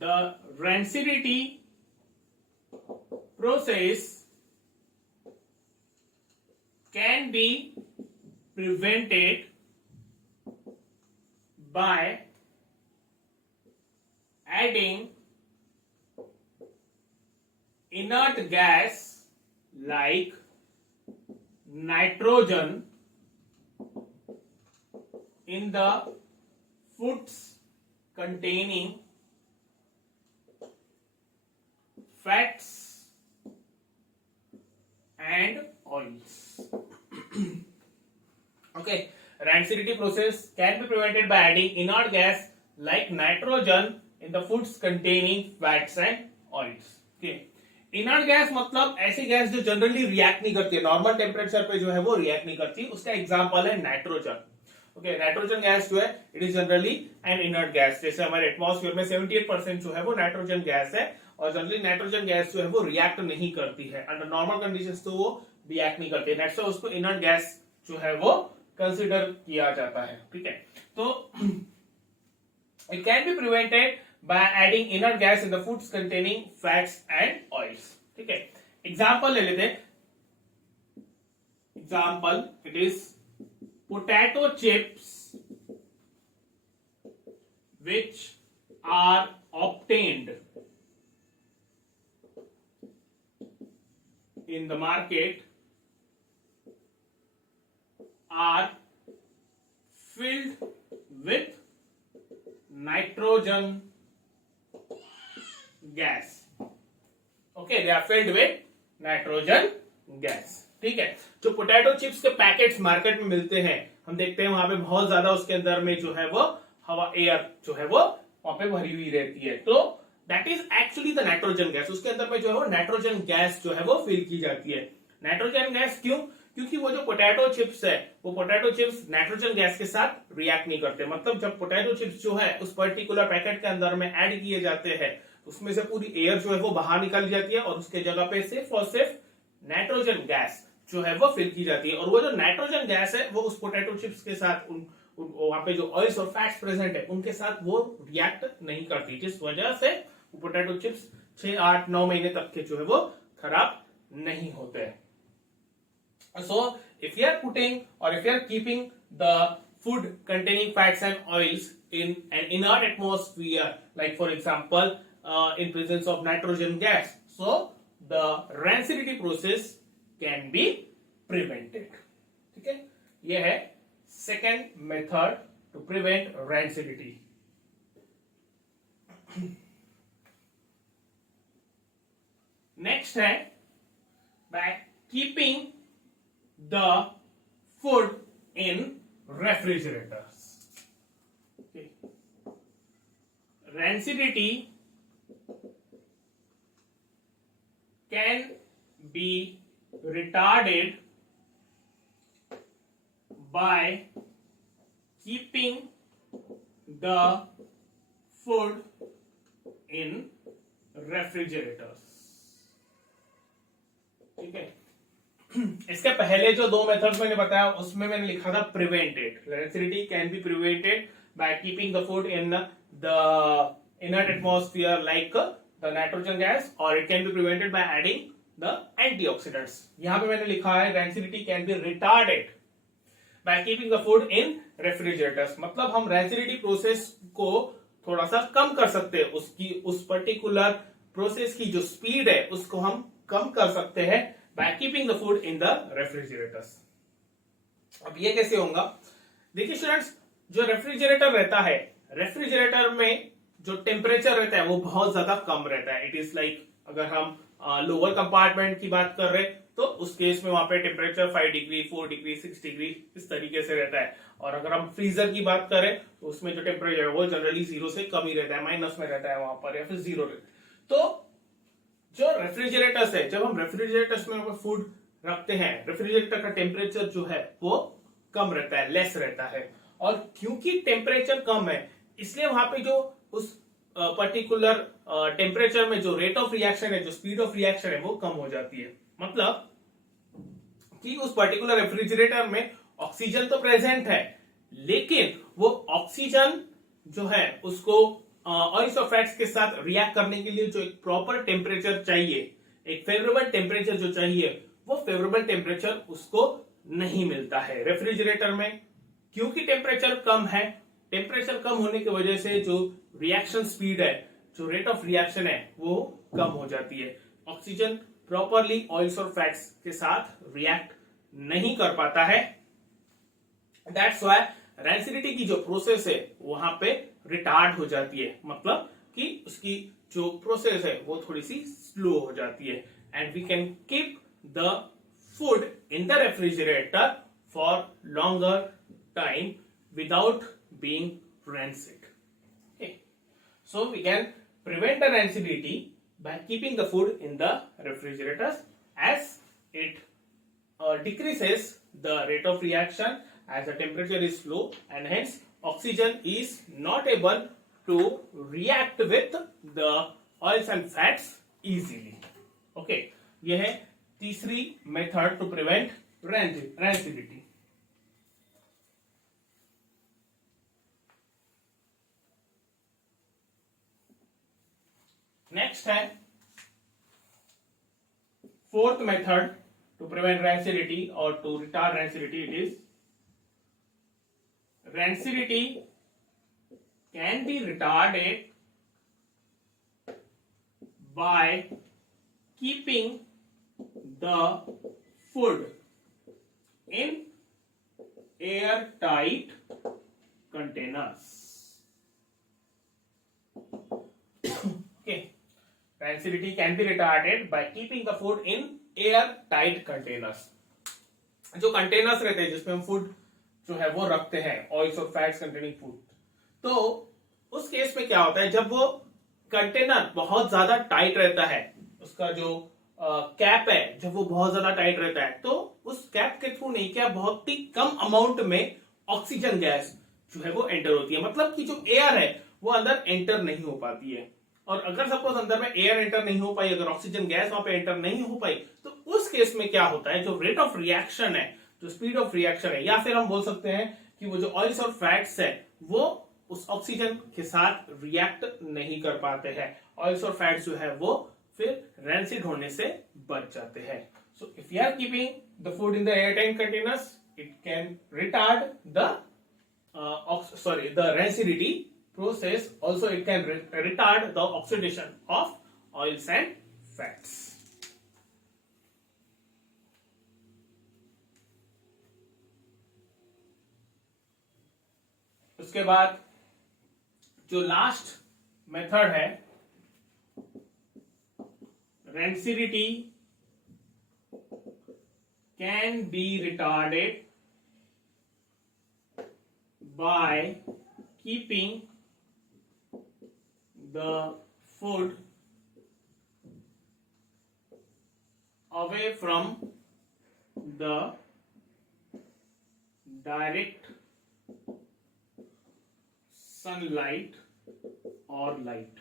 the rancidity process can be prevented by adding inert gas like nitrogen in the foods containing fats and oils. Okay, rancidity process can be prevented by adding inert gas like nitrogen in the foods containing fats and oils. Okay, inert gas मतलब ऐसी गैस जो जनरली रिएक्ट नहीं करती है, नॉर्मल टेम्परेचर पे जो है वो रिएक्ट नहीं करती, उसका एग्जांपल है नाइट्रोजन. ओके, नाइट्रोजन गैस जो है it is generally N inert gas. जैसे हमारे एटमॉस्फेयर में 78% जो है वो नाइट्रोजन गैस है, और जनरली नाइट्रोजन गैस जो है वो रिएक्ट नहीं करती है अंडर नॉर्मल कंडीशंस, तो वो रिएक्ट नहीं करती है, नेक्स्ट उसको इनर्ट गैस जो है वो कंसिडर किया जाता है. ठीक है, तो it can be prevented by adding inert gas in the foods containing fats and oils. ठीक है, एग्जाम्पल ले लेते हैं. Example, it is potato chips which are obtained in the market are filled with nitrogen gas. Okay, they are filled with nitrogen gas. ठीक है, जो पोटैटो चिप्स के पैकेट्स मार्केट में मिलते हैं, हम देखते हैं वहां पे बहुत ज्यादा उसके अंदर में जो है वो हवा, एयर जो है वो वहां पे भरी हुई रहती है, तो that is actually the nitrogen gas. उसके अंदर में जो है वो नाइट्रोजन गैस जो है वो फिल की जाती है. नाइट्रोजन गैस क्यों? क्योंकि वो जो पोटैटो चिप्स है, वो पोटैटो चिप्स नाइट्रोजन गैस के साथ रिएक्ट नहीं करते. मतलब जब पोटैटो चिप्स जो है उस पर्टिकुलर पैकेट के अंदर में ऐड किए जाते हैं, उसमें से पूरी एयर जो है वो बाहर निकल जाती है, और उसके जगह पे सिर्फ और सिर्फ नाइट्रोजन गैस जो है वो फिल की जाती है. और वो जो नाइट्रोजन गैस है वो उस पोटैटो चिप्स के साथ वहां पे जो ऑयल्स और फैट्स प्रेजेंट है उनके साथ वो रिएक्ट नहीं करती, जिस वजह से पोटैटो चिप्स 6, 8, 9 महीने तक के जो है वो खराब नहीं होते हैं. So if you are putting or if you are keeping the food containing fats and oils in an inert atmosphere, like for example in presence of nitrogen gas, so the rancidity process can be prevented. ठीक है, ये है second method to prevent rancidity. Next है by keeping the food in refrigerators. Okay. Rancidity can be retarded by keeping the food in refrigerators. ठीक है, इसके पहले जो 2 मेथड्स मैंने बताया उसमें मैंने लिखा था prevented. Rancidity can be prevented by keeping the food in the inert atmosphere like the nitrogen gas, और it can be prevented by adding the antioxidants. यहां पे मैंने लिखा है rancidity can be retarded by keeping the food in refrigerators. मतलब हम रेंसिडिटी प्रोसेस को थोड़ा सा कम कर सकते हैं, उसकी उस पर्टिकुलर प्रोसेस की जो स्पीड है उसको हम कम कर सकते हैं by keeping the food in the refrigerators. अब ये कैसे होगा? देखिए स्टूडेंट्स, जो रेफ्रिजरेटर रहता है, रेफ्रिजरेटर में जो टेम्परेचर रहता है वो बहुत ज्यादा कम रहता है. इट इज लाइक अगर हम लोअर कंपार्टमेंट की बात कर रहे हैं तो उस केस में वहां पे टेम्परेचर 5 डिग्री, 4 डिग्री, 6 डिग्री इस तरीके से रहता है. और अगर हम फ्रीजर की बात करें तो उसमें जो टेम्परेचर है वो जनरली 0 से कम ही रहता है, माइनस में रहता है वहां पर, या फिर 0 रहता है. तो जो रेफ्रिजरेटर्स है, जब हम रेफ्रिजरेटर्स में फूड रखते हैं, रेफ्रिजरेटर का टेम्परेचर जो है वो कम रहता है, लेस रहता है. और क्योंकि टेम्परेचर कम है इसलिए वहां पे जो उस पर्टिकुलर टेम्परेचर में जो रेट ऑफ रिएक्शन है, जो स्पीड ऑफ रिएक्शन है वो कम हो जाती है. मतलब कि उस पर्टिकुलर रेफ्रिजरेटर में ऑक्सीजन तो प्रेजेंट है, लेकिन वो ऑक्सीजन जो है उसको ऑयल्स और फैट्स के साथ रिएक्ट करने के लिए जो एक प्रॉपर टेम्परेचर चाहिए, एक फेवरेबल टेम्परेचर जो चाहिए वो फेवरेबल टेम्परेचर उसको नहीं मिलता है रेफ्रिजरेटर में, क्योंकि टेम्परेचर कम है। टेम्परेचर कम होने की वजह से जो रिएक्शन स्पीड है, जो रेट ऑफ रिएक्शन है, वो कम हो जाती है। ऑक्सीजन प्रॉपरली ऑयल्स और फैट्स के साथ रिएक्ट नहीं कर पाता है। दैट्स व्हाई रैंसिडिटी की जो प्रोसेस है वहां पे रिटार्ड हो जाती है, मतलब कि उसकी जो प्रोसेस है वो थोड़ी सी स्लो हो जाती है। And we can keep the food in the refrigerator for longer time without being rancid. Okay. So we can prevent the rancidity by keeping the food in the refrigerators, as it decreases the rate of reaction as the temperature is low, and hence oxygen is not able to react with the oils and fats easily. Okay, यह है तीसरी method to prevent rancidity. Next है fourth method to prevent rancidity or to retard rancidity. It is rancidity can be retarded by keeping the food in airtight containers. Okay. Rancidity can be retarded by keeping the food in airtight containers. जो कंटेनर्स रहते हैं जिसमें हम फूड जो है वो रखते हैं, ऑयल्स और फैट्स कंटेनिंग फूड, तो उस केस में क्या होता है, जब वो कंटेनर बहुत ज्यादा टाइट रहता है, उसका जो कैप है जब वो बहुत ज्यादा टाइट रहता है, तो उस कैप के थ्रू नहीं, क्या बहुत ही कम अमाउंट में ऑक्सीजन गैस जो है वो एंटर होती है, मतलब कि जो एयर है वो अंदर एंटर नहीं हो पाती है। और अगर सपोज अंदर में एयर एंटर नहीं हो पाई, अगर ऑक्सीजन गैस वहां पे एंटर नहीं हो पाई, तो उस केस में क्या होता है, जो रेट ऑफ रिएक्शन है, जो स्पीड ऑफ रिएक्शन है, या फिर हम बोल सकते हैं कि वो जो ऑयल्स और फैट्स है वो उस ऑक्सीजन के साथ रिएक्ट नहीं कर पाते हैं। ऑयल्स और फैट्स जो है वो फिर रैंसिड होने से बच जाते हैं। So if you are keeping the food in the airtight containers, it can retard the rancidity process. Also it can retard the oxidation of oils and fats. उसके बाद जो लास्ट मेथड है, rancidity can be retarded by keeping the food away from the direct sunlight or light.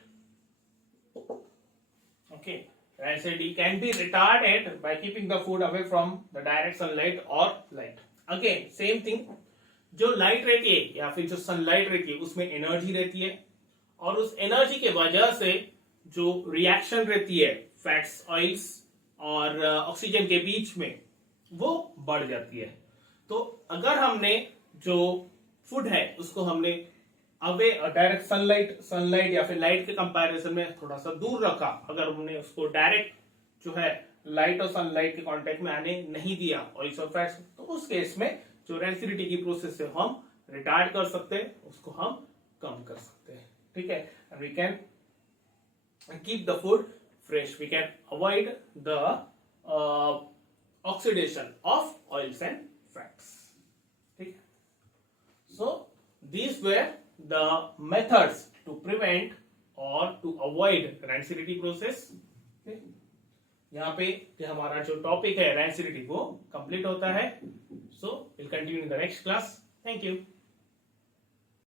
Okay, rancidity can be retarded by keeping the food away from the direct sunlight or light. Again, same thing. जो लाइट रहती है या फिर जो सनलाइट रहती है उसमें एनर्जी रहती है, और उस एनर्जी के वजह से जो रिएक्शन रहती है फैट्स, ऑयल्स और ऑक्सीजन के बीच में, वो बढ़ जाती है। तो अगर हमने जो फूड है उसको हमने अवे डायरेक्ट सनलाइट या फिर लाइट के कंपैरिजन में थोड़ा सा दूर रखा, अगर हमने उसको डायरेक्ट जो है लाइट और सनलाइट के कांटेक्ट में आने नहीं दिया ऑयल्स और फैट्स, तो उस केस में जो रेंसिडिटी की प्रोसेस से हम रिटार्ड कर सकते हैं, उसको हम कम कर सकते हैं। ठीक है, we can keep the food fresh, we can avoid the oxidation of oils and fats. ठीक है, so these were the methods to prevent और टू अवॉइड रेंसिडिटी प्रोसेस। यहाँ पे जो हमारा जो टॉपिक है रेंसिडिटी वो कंप्लीट होता है। So we'll continue in the next class. Thank you.